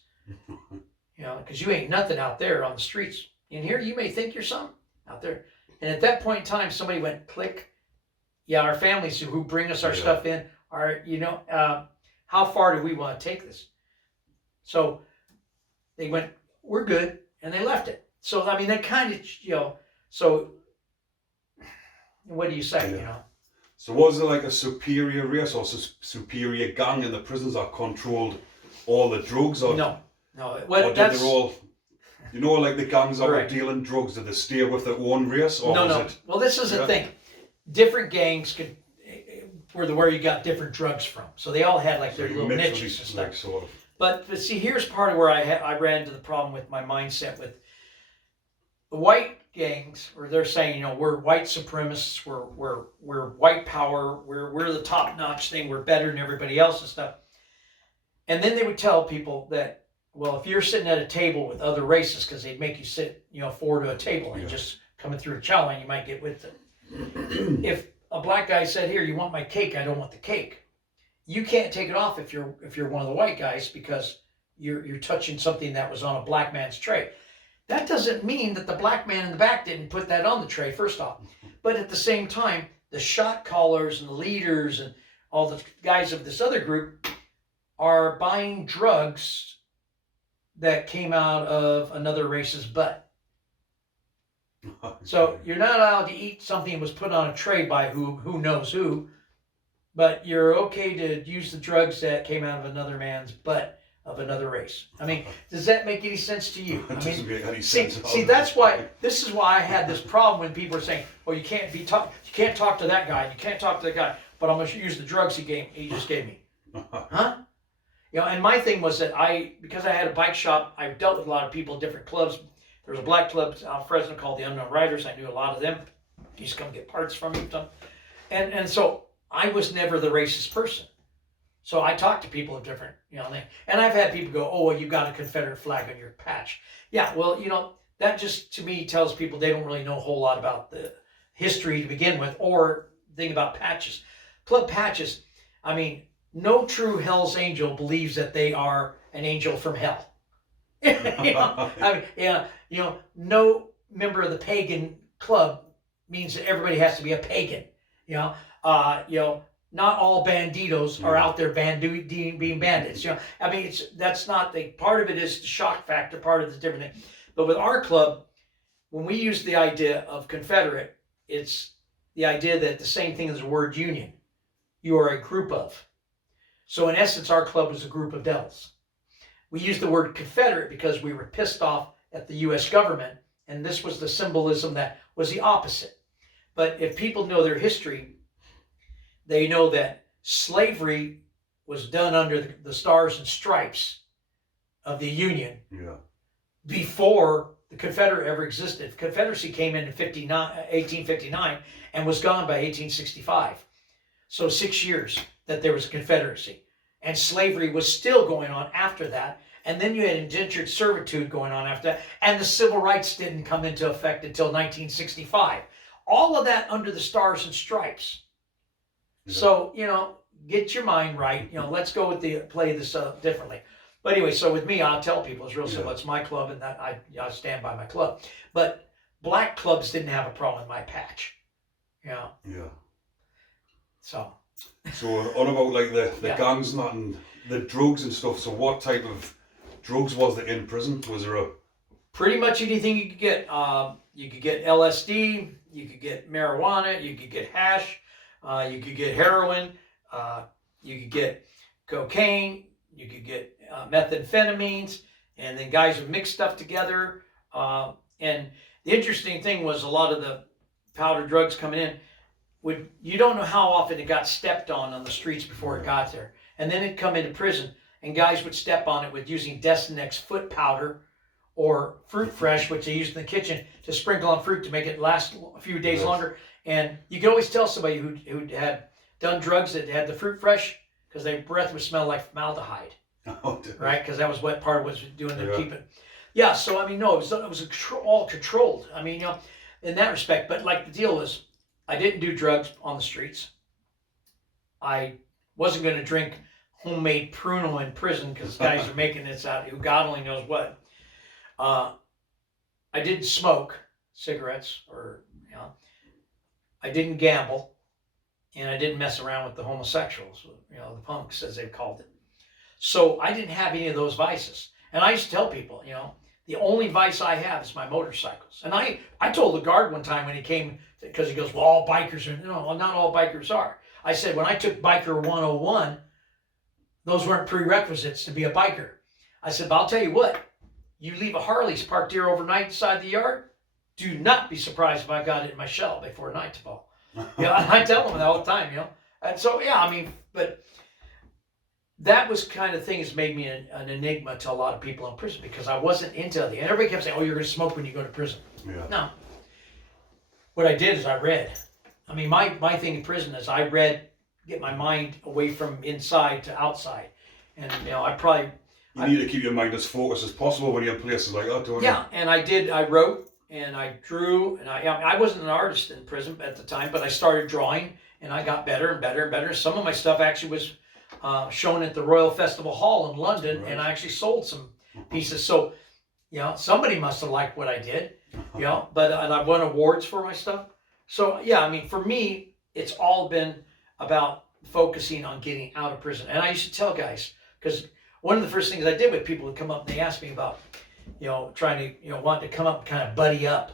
Because you ain't nothing out there on the streets. In here, you may think you're something out there." And at that point in time, somebody went click. Yeah, our families who bring us our stuff in are, how far do we want to take this? So they went, "We're good," and they left it. So, they kind of, so what do you say, So was there like a superior race or superior gang in the prisons that controlled all the drugs? Or, no. Or did they all, like the gangs that were dealing drugs, did they stay with their own race? Or no. Well, this is the thing. Different gangs where you got different drugs from. So they all had like their little niches and stuff. Like, sort of. But see, here's part of where I ran into the problem with my mindset with the white gangs, where they're saying, we're white supremacists, we're white power, we're the top notch thing, we're better than everybody else and stuff. And then they would tell people that, well, if you're sitting at a table with other races, because they'd make you sit, forward to a table and just coming through a chow line, you might get with them. If a black guy said, "Here, you want my cake? I don't want the cake." You can't take it off if you're one of the white guys because you're touching something that was on a black man's tray. That doesn't mean that the black man in the back didn't put that on the tray, first off. But at the same time, the shot callers and the leaders and all the guys of this other group are buying drugs that came out of another race's butt. So you're not allowed to eat something that was put on a tray by who knows who, but you're okay to use the drugs that came out of another man's butt of another race. I mean, does that make any sense to you? It doesn't make any see, sense. see, that's why. This is why I had this problem when people are saying, "Well, you can't talk to that guy, you can't talk to that guy." But I'm going to use the drugs he just gave me, huh? You know, and my thing was that because I had a bike shop, I dealt with a lot of people in different clubs. There was a black club out in Fresno called the Unknown Riders. I knew a lot of them. They used to come get parts from me, and so I was never the racist person. So I talked to people of different, and I've had people go, "Oh, well, you got a Confederate flag on your patch." Yeah, well, that just to me tells people they don't really know a whole lot about the history to begin with, or thing about patches. Club patches. I mean, no true Hell's Angel believes that they are an angel from hell. I mean, no member of the pagan club means that everybody has to be a pagan. Not all banditos are out there being bandits. I mean, that's not the part of it is the shock factor, part of the different thing. But with our club, when we use the idea of Confederate, it's the idea that the same thing as the word union. You are a group of. So in essence, our club is a group of devils. We use the word Confederate because we were pissed off at the U.S. government, and this was the symbolism that was the opposite. But if people know their history, they know that slavery was done under the stars and stripes of the Union before the Confederate ever existed. The Confederacy came in 1859 and was gone by 1865. So 6 years that there was a Confederacy. And slavery was still going on after that. And then you had indentured servitude going on after that. And the civil rights didn't come into effect until 1965. All of that under the stars and stripes. Yeah. So, get your mind right. Let's go with play this differently. But anyway, so with me, I'll tell people it's real simple. It's my club, and that I stand by my club. But black clubs didn't have a problem with my patch. Yeah. So on about like the gangs and that and the drugs and stuff. So what type of drugs was there in prison? Was there pretty much anything you could get. You could get LSD, you could get marijuana, you could get hash, you could get heroin, you could get cocaine, you could get methamphetamines, and then guys would mix stuff together. And the interesting thing was a lot of the powder drugs coming in, you don't know how often it got stepped on the streets before it got there. And then it'd come into prison, and guys would step on it with using Destinex foot powder or Fruit Fresh, which they used in the kitchen to sprinkle on fruit to make it last a few days longer. And you could always tell somebody who had done drugs that had the Fruit Fresh because their breath would smell like formaldehyde, right? Because that was what part was doing their keeping. Yeah, so I mean, no, it was all controlled. I mean, in that respect. But like the deal was, I didn't do drugs on the streets. I wasn't going to drink homemade Pruno in prison because guys are making this out who God only knows what. I didn't smoke cigarettes I didn't gamble, and I didn't mess around with the homosexuals, the punks as they called it. So I didn't have any of those vices. And I used to tell people, the only vice I have is my motorcycles. And I told the guard one time when he came, because he goes, well, all bikers are, well, not all bikers are. I said, when I took Biker 101, those weren't prerequisites to be a biker. I said, but I'll tell you what, you leave a Harley's parked here overnight inside the yard, do not be surprised if I got it in my shell before nightfall. I tell them that all the time, And so, but that was kind of thing that's made me an enigma to a lot of people in prison because I wasn't into it. And everybody kept saying, oh, you're going to smoke when you go to prison. Yeah. No. What I did is I read. I mean, my thing in prison is I read, get my mind away from inside to outside. And, You need to keep your mind as focused as possible when you're in places like that, don't you? Yeah, and I did. I wrote, and I drew, and I wasn't an artist in prison at the time, but I started drawing, and I got better and better and better. Some of my stuff actually was shown at the Royal Festival Hall in London, Right. and I actually sold some pieces. So, somebody must have liked what I did, but and I won awards for my stuff. So yeah, I mean, for me, it's all been about focusing on getting out of prison. And I used to tell guys, because one of the first things I did with people would come up and they asked me about, trying to, want to come up and kind of buddy up.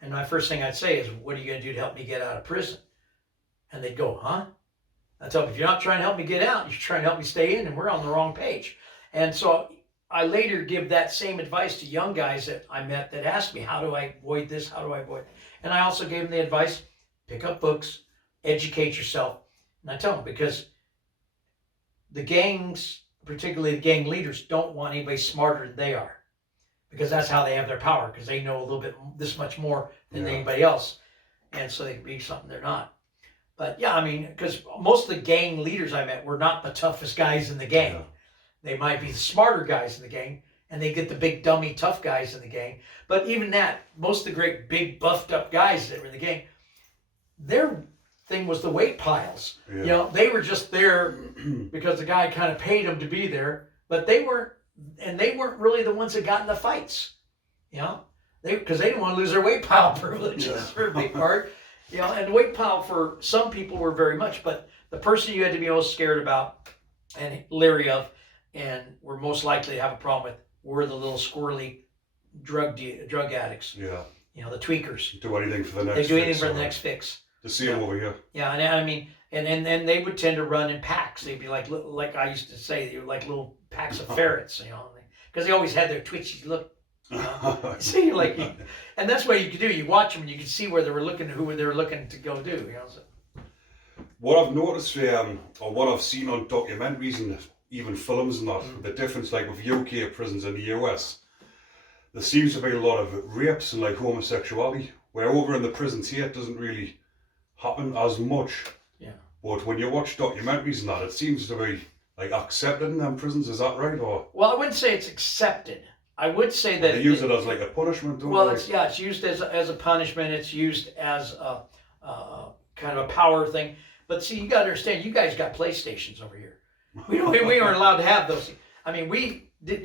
And my first thing I'd say is, what are you going to do to help me get out of prison? And they'd go, huh? I tell them, if you're not trying to help me get out, you're trying to help me stay in, and we're on the wrong page. And so I later give that same advice to young guys that I met that asked me, how do I avoid this? How do I avoid? And I also gave them the advice, pick up books, educate yourself. And I tell them, because the gangs, particularly the gang leaders, don't want anybody smarter than they are, because that's how they have their power, because they know a little bit this much more than anybody else. And so they can be something they're not. But yeah, I mean, because most of the gang leaders I met were not the toughest guys in the gang. Yeah. They might be the smarter guys in the gang, and they get the big dummy tough guys in the gang. But even that, most of the great big buffed up guys that were in the gang, their thing was the weight piles. Yeah. They were just there because the guy kind of paid them to be there, but they weren't really the ones that got in the fights. Because they didn't want to lose their weight pile privileges for a big part. And the weight pile for some people were very much, but the person you had to be most scared about and leery of, and were most likely to have a problem with, were the little squirrely drug addicts. Yeah. The tweakers. Do anything for the next. They do anything for the next fix. To see them over here. Yeah, and I mean, and they would tend to run in packs. They'd be like I used to say, they were like little packs of ferrets, because they always had their twitchy look. See, and that's what you could do. You watch them, and you could see where they were looking, who they were looking to go do. So. What I've noticed, or what I've seen on documentaries and even films and that, the difference, like with UK prisons in the US, there seems to be a lot of rapes and homosexuality, where over in the prisons here it doesn't really happen as much. Yeah. But when you watch documentaries and that, it seems to be accepted in them prisons. Is that right? Or well, I wouldn't say it's accepted. I would say that they use it as a punishment. Don't well, they? it's used as a punishment. It's used as a kind of a power thing. But see, you got to understand, you guys got PlayStations over here. We weren't allowed to have those. I mean, we did.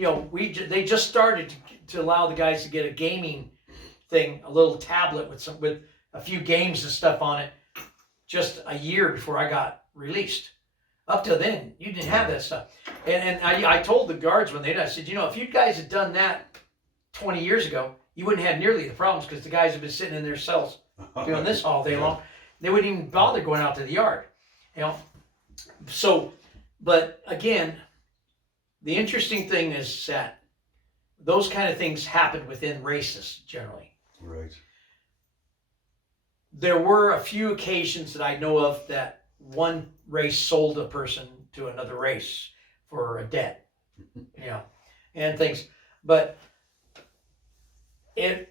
They just started to allow the guys to get a gaming thing, a little tablet with a few games and stuff on it, just a year before I got released. Up till then, you didn't have that stuff. And I told the guards when they did, I said, if you guys had done that 20 years ago, you wouldn't have nearly the problems, because the guys have been sitting in their cells doing this all day long. They wouldn't even bother going out to the yard. So, but again, the interesting thing is that those kind of things happen within races generally. Right. There were a few occasions that I know of that one race sold a person to another race for a debt, and things. But it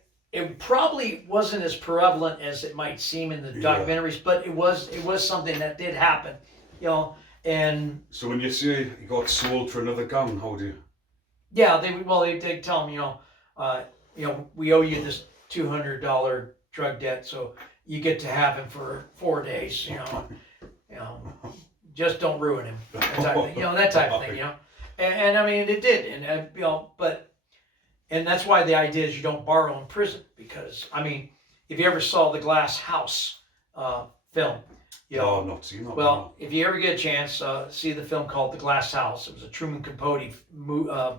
probably wasn't as prevalent as it might seem in the documentaries, but it was something that did happen, and so when you say you got sold for another gun, how do you? Yeah, they tell them, we owe you this $200 drug debt, so you get to have him for 4 days, just don't ruin him, that type of thing, that type of thing, and I mean, it did, and and that's why the idea is you don't borrow in prison, because I mean, if you ever saw the Glass House film, no, I've not seen that. Well, if you ever get a chance, see the film called The Glass House. It was a Truman Capote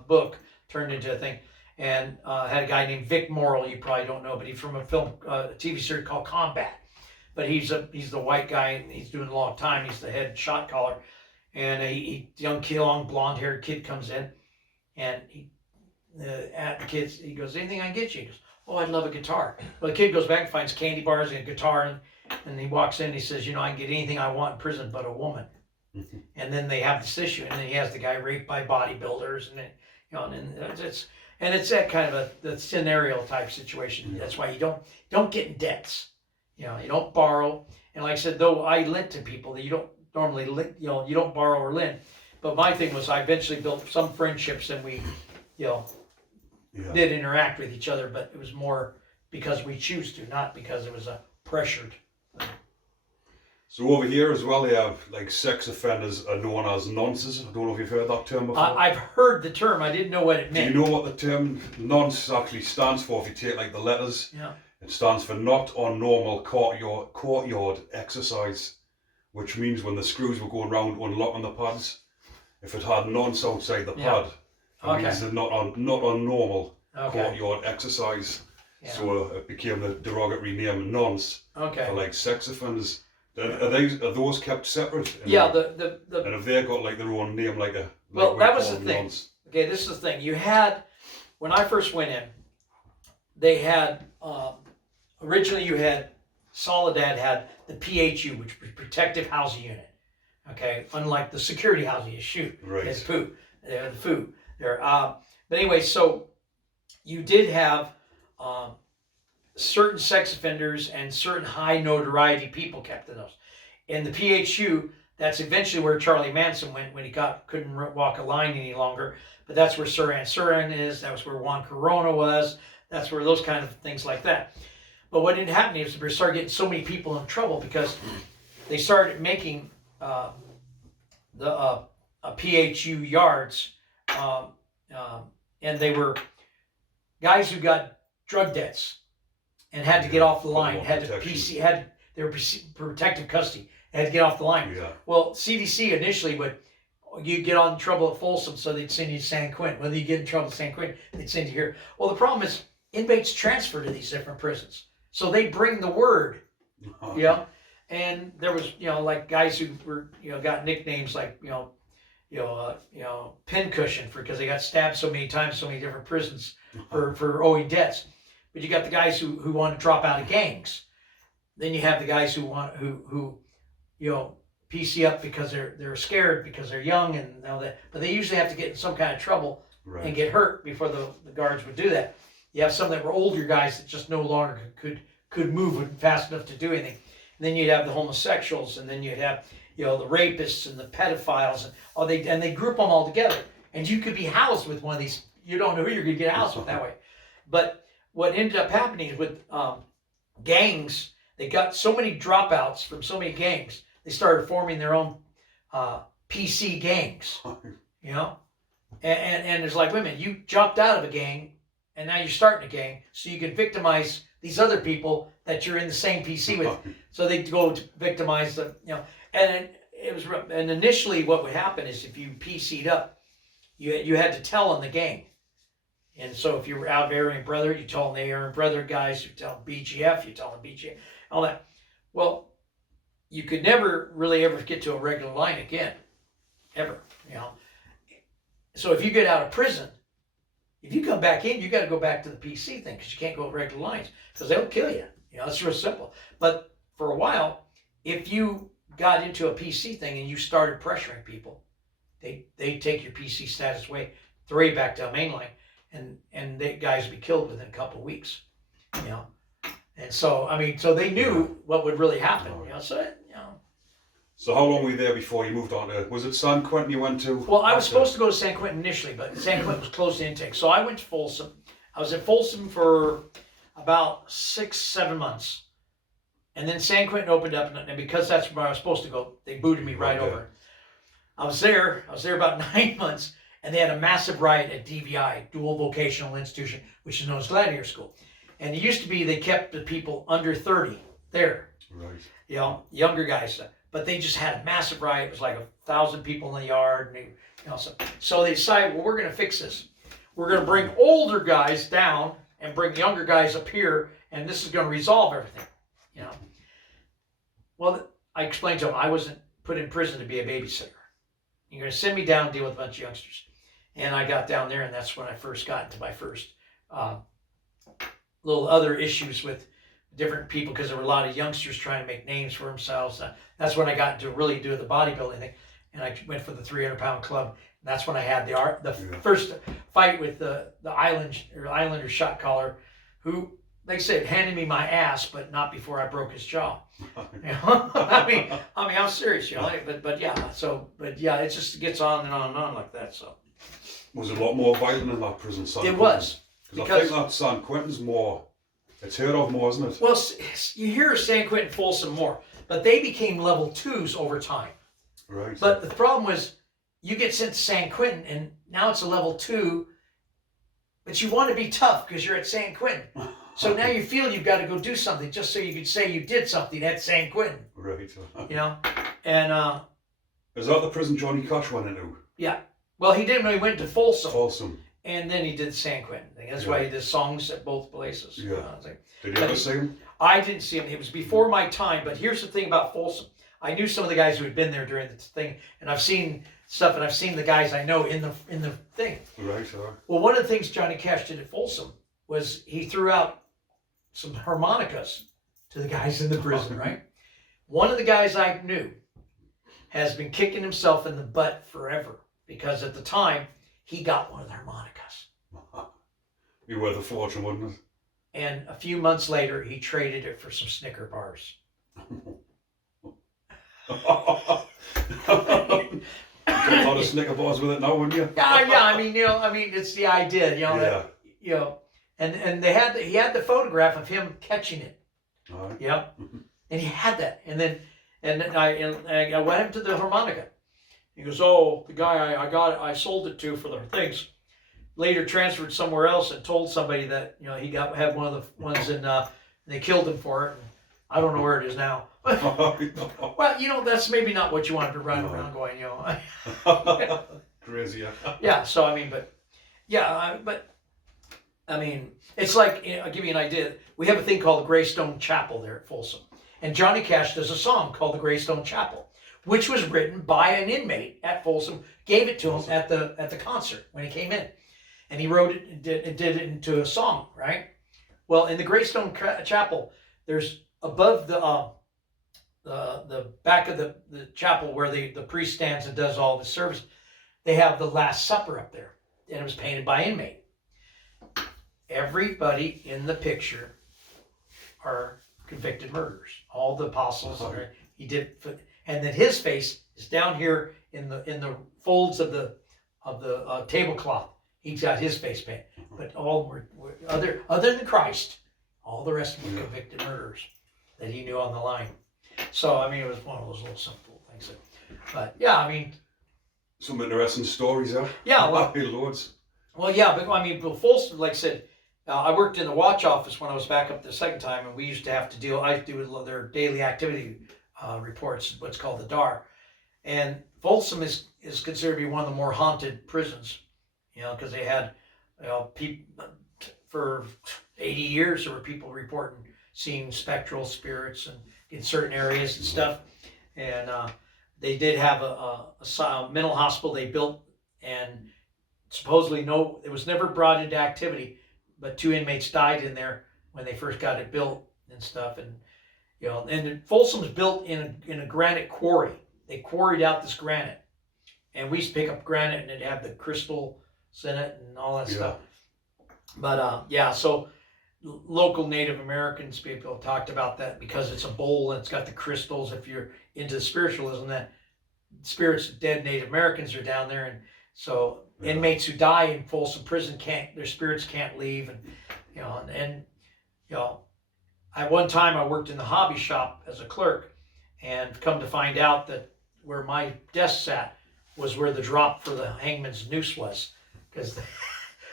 book turned into a thing, and had a guy named Vic Morrow. You probably don't know, but he's from a TV series called Combat. But he's the white guy, and he's doing a long time. He's the head shot caller, and a young kid, long blonde-haired kid comes in, and at the kids, he goes, "Anything I can get you?" He goes, "Oh, I'd love a guitar." Well, the kid goes back and finds candy bars and a guitar, and he walks in and he says, I can get anything I want in prison but a woman. And then they have this issue, and then he has the guy raped by bodybuilders, and it's that kind of the scenario type situation. That's why you don't get in debts. You don't borrow. And like I said, though I lent to people, that you don't normally you don't borrow or lend. But my thing was, I eventually built some friendships, and we did interact with each other, but it was more because we choose to, not because it was a pressured thing. So over here as well, they have like sex offenders are known as nonces. I don't know if you've heard that term before. I've heard the term. I didn't know what it Do meant. you know what the term nonce actually stands for? If you take like the letters, Yeah. it stands for not on normal courtyard exercise, which means when the screws were going round unlocking the pads, if it had nonce outside the pad, it means they're not on normal courtyard exercise. Yeah. So it became the derogatory name nonce for like sex offenders. Are those kept separate? Yeah, and have they got like their own name, like a? Well, like that was the thing. nonce? Okay, this is the thing. You had, when I first went in, they had originally you had Soledad had the PHU, which was Protective Housing Unit. Okay, unlike the security housing, you shoot. Right. There's food. There's the food there. But anyway, so you did have certain sex offenders and certain high notoriety people kept in those. In the PHU, that's eventually where Charlie Manson went when he couldn't walk a line any longer. But that's where Suran is. That was where Juan Corona was. That's where those kind of things like that. But what ended up happening is we started getting so many people in trouble because they started making PHU yards, and they were guys who got drug debts and had to get off the line, they were protective custody, had to get off the line. Yeah. Well, CDC initially you get on trouble at Folsom, so they'd send you to San Quentin. Whether you get in trouble at San Quentin, they'd send you here. Well, the problem is inmates transfer to these different prisons, so they bring the word, And there was, like guys who were, got nicknames like, pincushion because they got stabbed so many times, so many different prisons for owing debts. But you got the guys who want to drop out of gangs. Then you have the guys who PC up because they're scared because they're young and all that. But they usually have to get in some kind of trouble and get hurt before the guards would do that. You have some that were older guys that just no longer could move fast enough to do anything. And then you'd have the homosexuals, and then you'd have the rapists and the pedophiles, and they group them all together. And you could be housed with one of these. You don't know who you're going to get housed with that way. But what ended up happening is with gangs, they got so many dropouts from so many gangs, they started forming their own PC gangs. And it's like, wait a minute, you jumped out of a gang, and now you're starting a gang, so you can victimize these other people that you're in the same PC with. So they go to victimize them, And and initially what would happen is if you PC'd up, you had to tell on the gang. And so if you were out of Aryan Brother, you told the Aryan Brother guys, you tell them BGF, you tell them BGF, all that. Well, you could never really ever get to a regular line again, ever, So if you get out of prison, if you come back in, you got to go back to the PC thing because you can't go regular lines because they'll kill you. It's real simple. But for a while, if you got into a PC thing and you started pressuring people, they take your PC status away, throw you back to a mainline, and the guys would be killed within a couple of weeks. And so so they knew what would really happen. So how long were you there before you moved on to? Was it San Quentin you went to? Well, I was supposed to go to San Quentin initially, but San Quentin was closed to intake. So I went to Folsom. I was at Folsom for about 6-7 months. And then San Quentin opened up, and because that's where I was supposed to go, they booted me right over. I was there about 9 months, and they had a massive riot at DVI, Dual Vocational Institution, which is known as Gladiator School. And it used to be they kept the people under 30 there. Right. Younger guys. But they just had a massive riot. It was like 1,000 people in the yard. And so they decided, well, we're going to fix this. We're going to bring older guys down and bring younger guys up here, and this is going to resolve everything. Well, I explained to them I wasn't put in prison to be a babysitter. You're going to send me down and deal with a bunch of youngsters. And I got down there, and that's when I first got into my first little other issues with different people because there were a lot of youngsters trying to make names for themselves. That's when I got into really doing the bodybuilding thing, and I went for the 300-pound club. And that's when I had the first fight with the Islander shot caller, who they said handed me my ass, but not before I broke his jaw. I'm serious, But yeah, it just gets on and on and on like that. So was it a lot more violent in that prison? It was because I think that San Quentin's more It's heard of more, isn't it? Well, you hear San Quentin, Folsom more, but they became level 2s over time. Right. But the problem was, you get sent to San Quentin, and now it's a level 2, but you want to be tough because you're at San Quentin. So now you feel you've got to go do something just so you could say you did something at San Quentin. Right. You know? And is that the prison Johnny Cash went into? yeah. Well, he didn't. He went to Folsom. Folsom. And then he did the San Quentin thing. That's why he did songs at both places. Yeah. You know, it's like, Did you ever see him? I didn't see him. It was before my time. But here's the thing about Folsom. I knew some of the guys who had been there during the thing, and I've seen stuff, and I've seen the guys I know in the thing. Right. Well, one of the things Johnny Cash did at Folsom was he threw out some harmonicas to the guys in the prison, right? One of the guys I knew has been kicking himself in the butt forever because at the time he got one of the harmonicas. Be worth a fortune, wouldn't it? And a few months later, he traded it for some Snicker bars. Get a lot of Snicker bars with it now, wouldn't you? Yeah. I mean, it's the idea, Yeah. and he had the photograph of him catching it. All right. Yep. And he had that, and I went into the harmonica. He goes, "Oh, the guy I sold it to for the things, later transferred somewhere else and told somebody that he had one of the ones and they killed him for it. And I don't know where it is now." Well, that's maybe not what you wanted to run around going, Crazy. Yeah. So I mean, it's like I'll give you an idea. We have a thing called the Greystone Chapel there at Folsom. And Johnny Cash does a song called the Greystone Chapel, which was written by an inmate at Folsom, gave it to him at the concert when he came in. And he wrote it and did it into a song, right? Well, in the Greystone Chapel, there's above the back of the chapel where the priest stands and does all the service, they have the Last Supper up there. And it was painted by an inmate. Everybody in the picture are convicted murderers. All the apostles, he did, and then his face is down here in the folds of the tablecloth. He's got his face painted, but all were other than Christ, all the rest were convicted murderers that he knew on the line. So I mean, it was one of those little simple things. But yeah, I mean, some interesting stories, huh? Yeah, well, loads. Well, yeah, but I mean, Folsom, like I said. I worked in the watch office when I was back up the second time, and we used to have to deal. I do their daily activity reports, what's called the DAR, and Folsom is considered to be one of the more haunted prisons, because they had, people for 80 years there were people reporting seeing spectral spirits and in certain areas and stuff, and they did have a mental hospital they built, and supposedly it was never brought into activity. But 2 inmates died in there when they first got it built and stuff, and and Folsom's built in a granite quarry. They quarried out this granite, and we used to pick up granite, and it'd have the crystals in it and all that stuff. But so local Native Americans people talked about that because it's a bowl and it's got the crystals. If you're into spiritualism, that spirits of dead Native Americans are down there, and so. Inmates who die in Folsom Prison their spirits can't leave, and at one time I worked in the hobby shop as a clerk, and come to find out that where my desk sat was where the drop for the hangman's noose was, because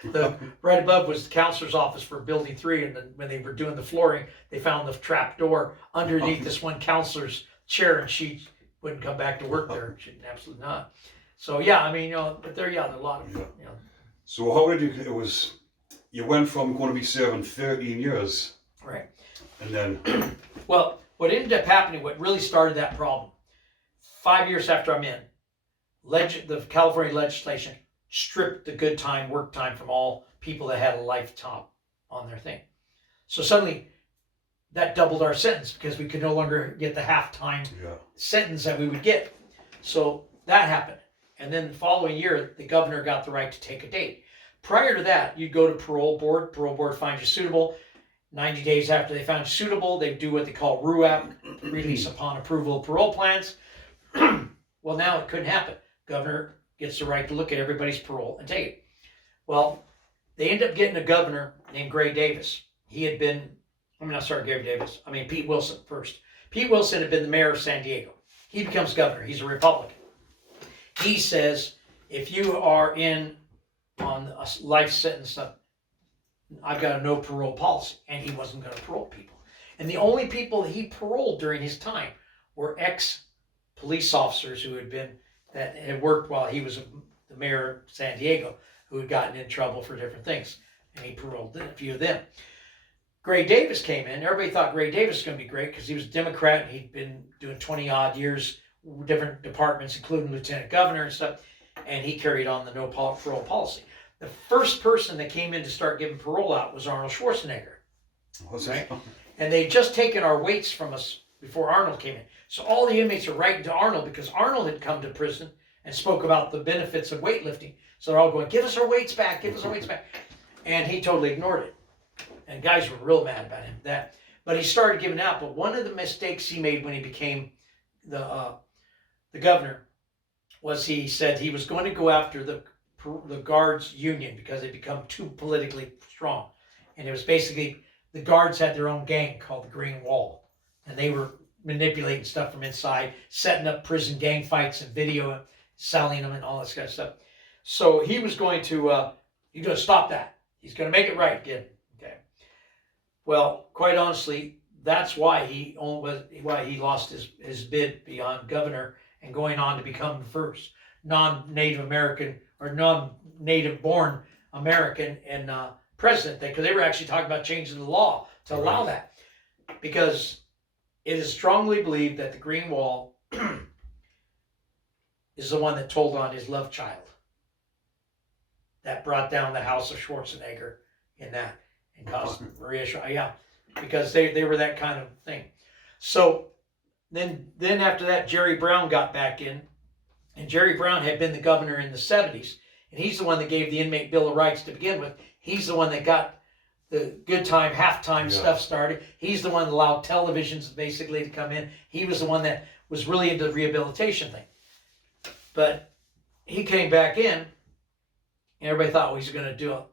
the right above was the counselor's office for Building 3, and then when they were doing the flooring, they found the trap door underneath this one counselor's chair, and she wouldn't come back to work there. She absolutely not. So yeah, I mean, but there are a lot of, So how did you went from going to be serving 13 years. Right. And then. Well, what ended up happening, what really started that problem, 5 years after I'm in, the California legislation stripped the good time, work time from all people that had a lifetime on their thing. So suddenly that doubled our sentence because we could no longer get the half-time sentence that we would get. So that happened. And then the following year, the governor got the right to take a date. Prior to that, you'd go to parole board. Parole board finds you suitable. 90 days after they found you suitable, they do what they call RUAP, release upon approval of parole plans. Well, now it couldn't happen. Governor gets the right to look at everybody's parole and take it. Well, they end up getting a governor named Gray Davis. He had been I mean, not sorry, Gary Davis. I mean, Pete Wilson first. Pete Wilson had been the mayor of San Diego. He becomes governor. He's a Republican. He says, if you are in on a life sentence, I've got a no parole policy. And he wasn't going to parole people. And the only people he paroled during his time were ex-police officers who that had worked while he was the mayor of San Diego, who had gotten in trouble for different things. And he paroled a few of them. Gray Davis came in. Everybody thought Gray Davis was going to be great because he was a Democrat and he'd been doing 20-odd years, different departments, including lieutenant governor and stuff, and he carried on the no parole policy. The first person that came in to start giving parole out was Arnold Schwarzenegger. Right? And they'd just taken our weights from us before Arnold came in. So all the inmates are writing to Arnold because Arnold had come to prison and spoke about the benefits of weightlifting. So they're all going, give us our weights back, give us our weights back. And he totally ignored it. And guys were real mad about him. But he started giving out. But one of the mistakes he made when he became the governor was he said he was going to go after the guards union because they become too politically strong. And it was basically the guards had their own gang called the Green Wall. And they were manipulating stuff from inside, setting up prison gang fights and video, selling them and all this kind of stuff. So he was going to stop that. He's going to make it right again. Okay. Well, quite honestly, that's why he lost his bid beyond governor and going on to become the first non-Native American or non-Native born American and president, because they were actually talking about changing the law to allow that, because it is strongly believed that the Green Wall is the one that told on his love child that brought down the house of Schwarzenegger in that and caused Maria, because they were that kind of thing. So then after that, Jerry Brown got back in, and Jerry Brown had been the governor in the 70s, and he's the one that gave the inmate Bill of Rights to begin with. He's the one that got the good time, halftime stuff started. He's the one that allowed televisions basically to come in. He was the one that was really into the rehabilitation thing. But he came back in, and everybody thought, well, he's going to do it.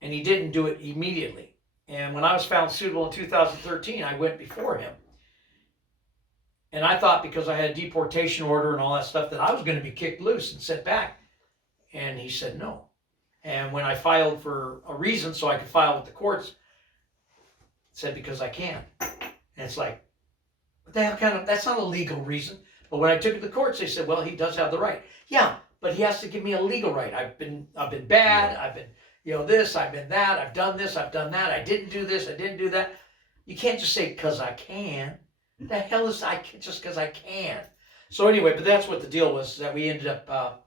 And he didn't do it immediately. And when I was found suitable in 2013, I went before him. And I thought because I had a deportation order and all that stuff that I was going to be kicked loose and sent back. And he said no. And when I filed for a reason so I could file with the courts, it said because I can. And it's like, what the hell that's not a legal reason. But when I took it to the courts, they said, well, he does have the right. Yeah, but he has to give me a legal right. I've been bad. I've been, this, I've been that. I've done this, I've done that. I didn't do this, I didn't do that. You can't just say because I can. The hell is just because I can? So anyway, but that's what the deal was, that we ended up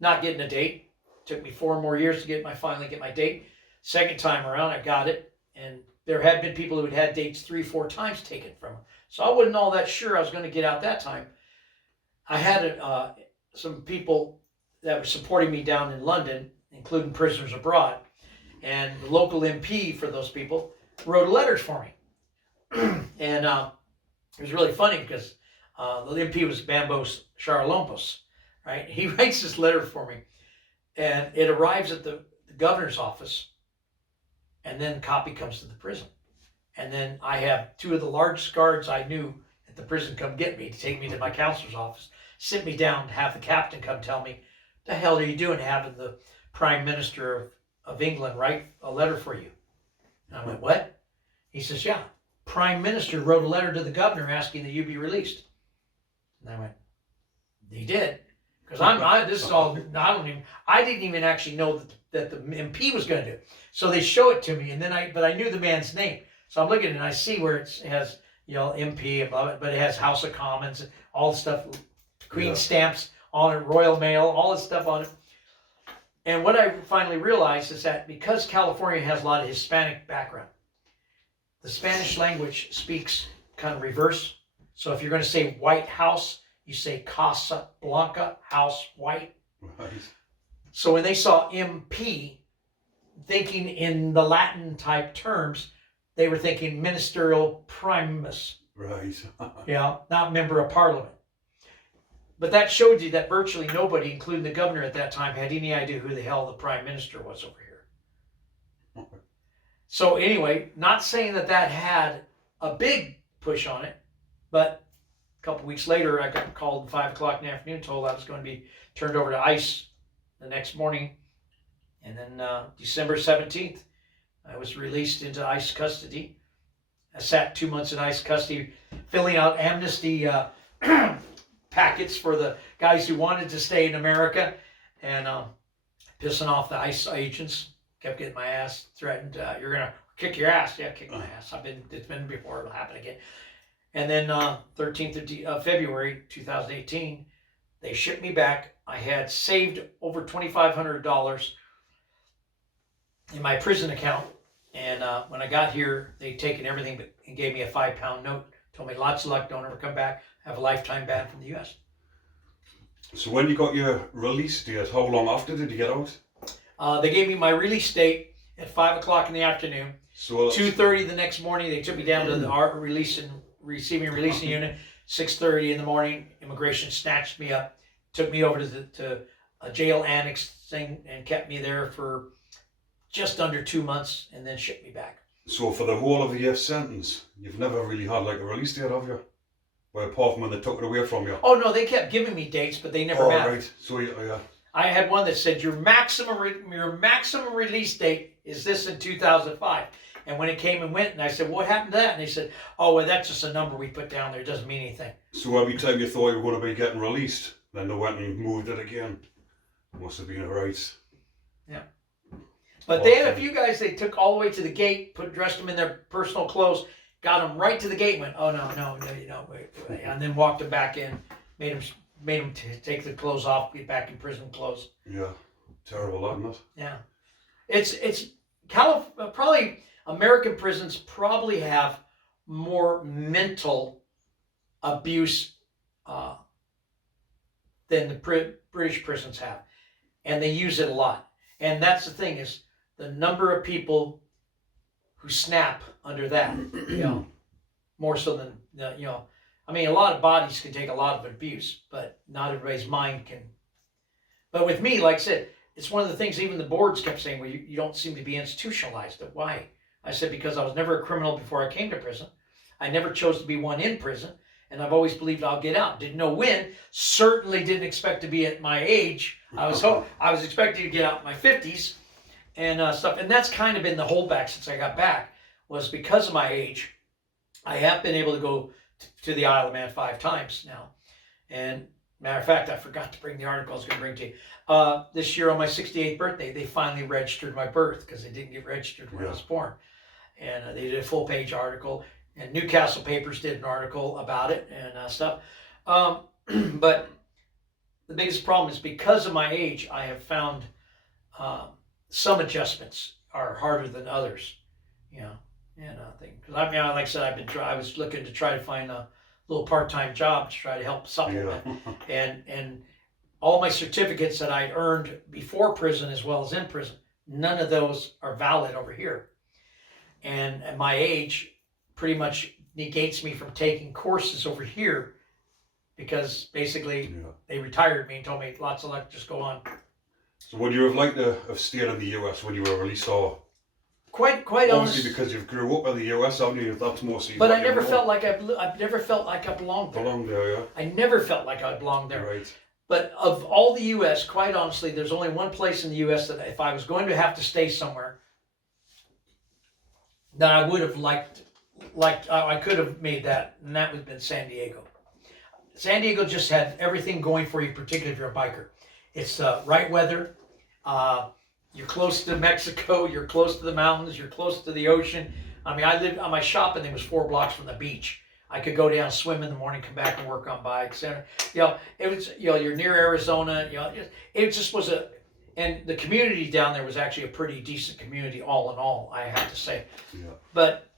not getting a date. Took me 4 more years to finally get my date. Second time around, I got it. And there had been people who had had dates 3-4 times taken from them. So I wasn't all that sure I was going to get out that time. I had some people that were supporting me down in London, including Prisoners Abroad. And the local MP for those people wrote letters for me. And it was really funny because the MP was Bambos Charalompos, right? He writes this letter for me. And it arrives at the governor's office, and then a copy comes to the prison. And then I have 2 of the largest guards I knew at the prison come get me to take me to my counselor's office, sit me down, and have the captain come tell me, the hell are you doing having the Prime Minister of England write a letter for you? And I went, what? He says, yeah, Prime Minister wrote a letter to the governor asking that you be released. And I went, he did. Because I didn't even actually know that the MP was going to do it. So they show it to me, and then but I knew the man's name. So I'm looking and I see where it has, MP above it, but it has House of Commons, all the stuff, Queen stamps on it, Royal Mail, all this stuff on it. And what I finally realized is that because California has a lot of Hispanic background, the Spanish language speaks kind of reverse. So if you're going to say White House, you say Casa Blanca, house white. Right. So when they saw MP, thinking in the Latin type terms, they were thinking ministerial primus. Right. Not member of parliament. But that showed you that virtually nobody, including the governor at that time, had any idea who the hell the prime minister was over here. So anyway, not saying that that had a big push on it, but a couple weeks later, I got called at 5 o'clock in the afternoon, told I was going to be turned over to ICE the next morning. And then December 17th, I was released into ICE custody. I sat 2 months in ICE custody, filling out amnesty packets for the guys who wanted to stay in America, and pissing off the ICE agents. Kept getting my ass threatened. You're gonna kick your ass. Yeah, kick my ass. It's been before. It'll happen again. And then 13th of February 2018, they shipped me back. I had saved over $2,500 in my prison account. And when I got here, they'd taken everything and gave me a £5 note. Told me lots of luck, don't ever come back. Have a lifetime ban from the U.S. So when you got your release date, how long after did you get out? They gave me my release date at 5 o'clock in the afternoon. So 2:30 the next morning, they took me down to the receiving unit. 6:30 in the morning, immigration snatched me up, took me over to a jail annex thing, and kept me there for just under 2 months, and then shipped me back. So for the whole of your sentence, you've never really had like a release date, have you? Well, apart from when they took it away from you. Oh no, they kept giving me dates, but they never mattered. Right. So yeah. I had one that said your maximum release date is this in 2005. And when it came and went, and I said, what happened to that? And they said, oh, well, that's just a number we put down there. It doesn't mean anything. So every time you thought you were going to be getting released, then they went and moved it again. Must have been right. Yeah. But they had a few guys they took all the way to the gate, dressed them in their personal clothes, got them right to the gate, and went, oh, no, wait. And then walked them back in, made them take the clothes off, get back in prison clothes. Yeah. Terrible, isn't it? Yeah. It's probably American prisons probably have more mental abuse than the British prisons have, and they use it a lot. And that's the thing, is the number of people who snap under that, more so than I mean, a lot of bodies can take a lot of abuse, but not everybody's mind can. But with me, like I said, it's one of the things even the boards kept saying, well, you don't seem to be institutionalized. Why? I said, because I was never a criminal before I came to prison. I never chose to be one in prison, and I've always believed I'll get out. Didn't know when. Certainly didn't expect to be at my age. I was expecting to get out in my 50s and stuff. And that's kind of been the holdback since I got back, was because of my age. I have been able to go to the Isle of Man 5 times now. And matter of fact, I forgot to bring the article I was going to bring to you. This year on my 68th birthday, they finally registered my birth, because they didn't get registered when I was born. And they did a full-page article, and Newcastle Papers did an article about it and stuff. But the biggest problem is because of my age, I have found some adjustments are harder than others. Because like I said, I was looking to try to find a little part-time job to try to help supplement. Yeah. And all my certificates that I earned before prison as well as in prison, none of those are valid over here. And at my age pretty much negates me from taking courses over here, because basically they retired me and told me lots of luck, just go on. So would you have liked to have stayed in the US when you were released, or? Quite Obviously, honest. because you've grew up in the US, haven't you? That's mostly. But I never felt like I've never felt like I belonged there. Belonged there, yeah. I never felt like I belonged there. Right. But of all the U.S., quite honestly, there's only one place in the U.S. that if I was going to have to stay somewhere, that I would have liked I could have made that, and that would have been San Diego. San Diego just had everything going for you, particularly if you're a biker. It's right weather. You're close to Mexico. You're close to the mountains. You're close to the ocean. I mean, I lived on my shop, and it was 4 blocks from the beach. I could go down, swim in the morning, come back and work on bikes. And it was you're near Arizona. It just was and the community down there was actually a pretty decent community, all in all, I have to say. Yeah. But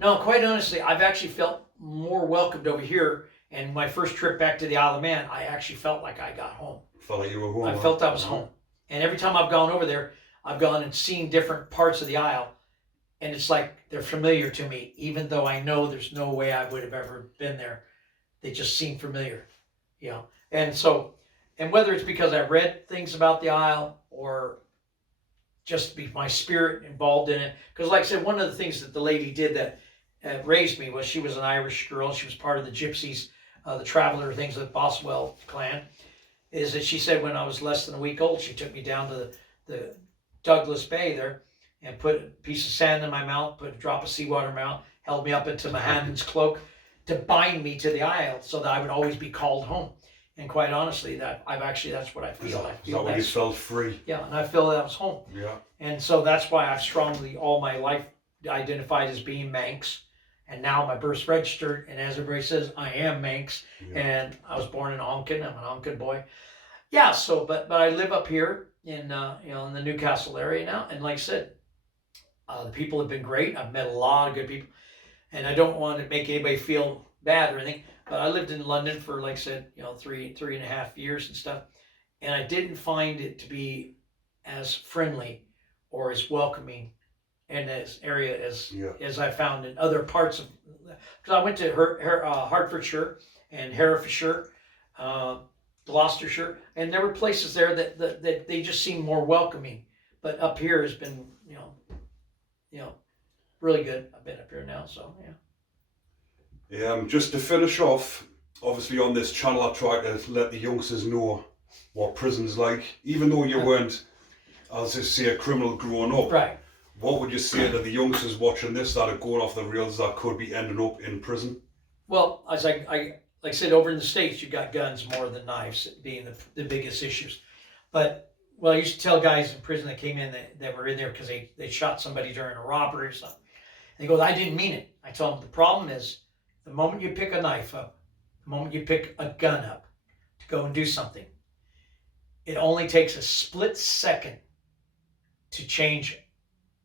no, quite honestly, I've actually felt more welcomed over here. And my first trip back to the Isle of Man, I actually felt like I got home. Felt like you were home. I felt I was home. And every time I've gone over there, I've gone and seen different parts of the Isle. And it's like they're familiar to me, even though I know there's no way I would have ever been there. They just seem familiar, And so, and whether it's because I read things about the Isle or just be my spirit involved in it. Because like I said, one of the things that the lady did that raised me was she was an Irish girl. She was part of the Gypsies, the Traveler things of the Boswell clan. Is that she said when I was less than a week old, she took me down to the Douglas Bay there and put a piece of sand in my mouth, put a drop of seawater in my mouth, held me up into Mahannan's cloak to bind me to the isle so that I would always be called home. And quite honestly, that's what I feel. I feel that when you felt free? Yeah, and I feel that I was home. Yeah. And so that's why I've strongly all my life identified as being Manx. And now my birth's registered, and as everybody says, I am Manx. Yeah. And I was born in Onken. I'm an Onken boy. Yeah. So, but I live up here in in the Newcastle area now. And like I said, the people have been great. I've met a lot of good people, and I don't want to make anybody feel bad or anything. But I lived in London for, like I said, 3.5 years and stuff, and I didn't find it to be as friendly or as welcoming in this area as I found in other parts of. Because I went to Hertfordshire and Herefordshire, Gloucestershire, and there were places there that they just seemed more welcoming. But up here has been, really good. I've been up here now, so yeah. Just to finish off, obviously on this channel I try to let the youngsters know what prison's like. Even though you weren't, as I say, a criminal growing up. Right. What would you say to the youngsters watching this that are going off the rails that could be ending up in prison? Well, as I said, over in the States, you got guns more than knives being the biggest issues. But, I used to tell guys in prison that came in that were in there because they shot somebody during a robbery or something. And they go, I didn't mean it. I tell them the problem is the moment you pick a knife up, the moment you pick a gun up to go and do something, it only takes a split second to change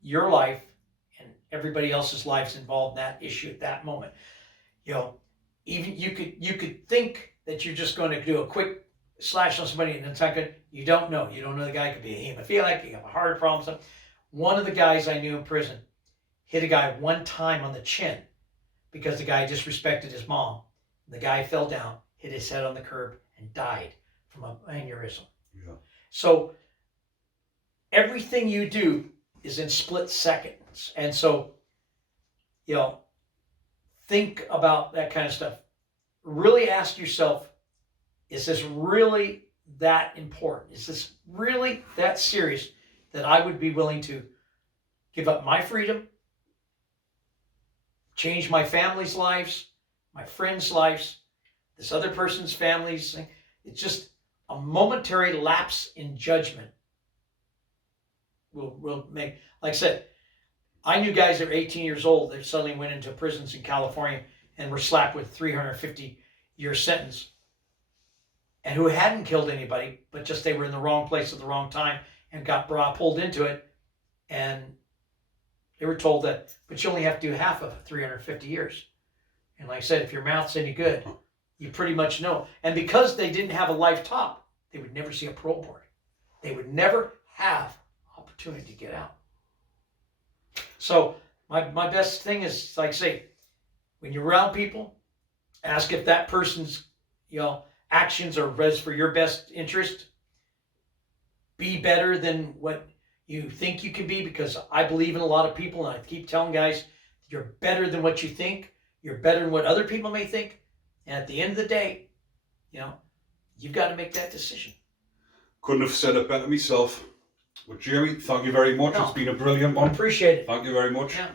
your life and everybody else's lives involved in that issue at that moment. Even you could think that you're just going to do a quick slash on somebody and it's not good. You don't know. You don't know the guy could be a hemophiliac, you have a heart problem, something. One of the guys I knew in prison hit a guy one time on the chin because the guy disrespected his mom. The guy fell down, hit his head on the curb, and died from an aneurysm. Yeah. So everything you do is in split seconds. And so, think about that kind of stuff. Really ask yourself, is this really that important? Is this really that serious that I would be willing to give up my freedom, change my family's lives, my friends' lives, this other person's families? It's just a momentary lapse in judgment will make, like I said, I knew guys that were 18 years old that suddenly went into prisons in California and were slapped with 350-year sentence, and who hadn't killed anybody, but just they were in the wrong place at the wrong time and got pulled into it, and they were told that, but you only have to do half of 350 years. And like I said, if your mouth's any good, you pretty much know. And because they didn't have a life top, they would never see a parole board. They would never have opportunity to get out. So my best thing is, like I say, when you're around people, ask if that person's actions are for your best interest. Be better than what you think you can be, because I believe in a lot of people, and I keep telling guys, you're better than what you think. You're better than what other people may think. And at the end of the day, you've got to make that decision. Couldn't have said it better myself. Well, Jeremy, thank you very much. No. It's been a brilliant one. I appreciate it. Thank you very much. Yeah.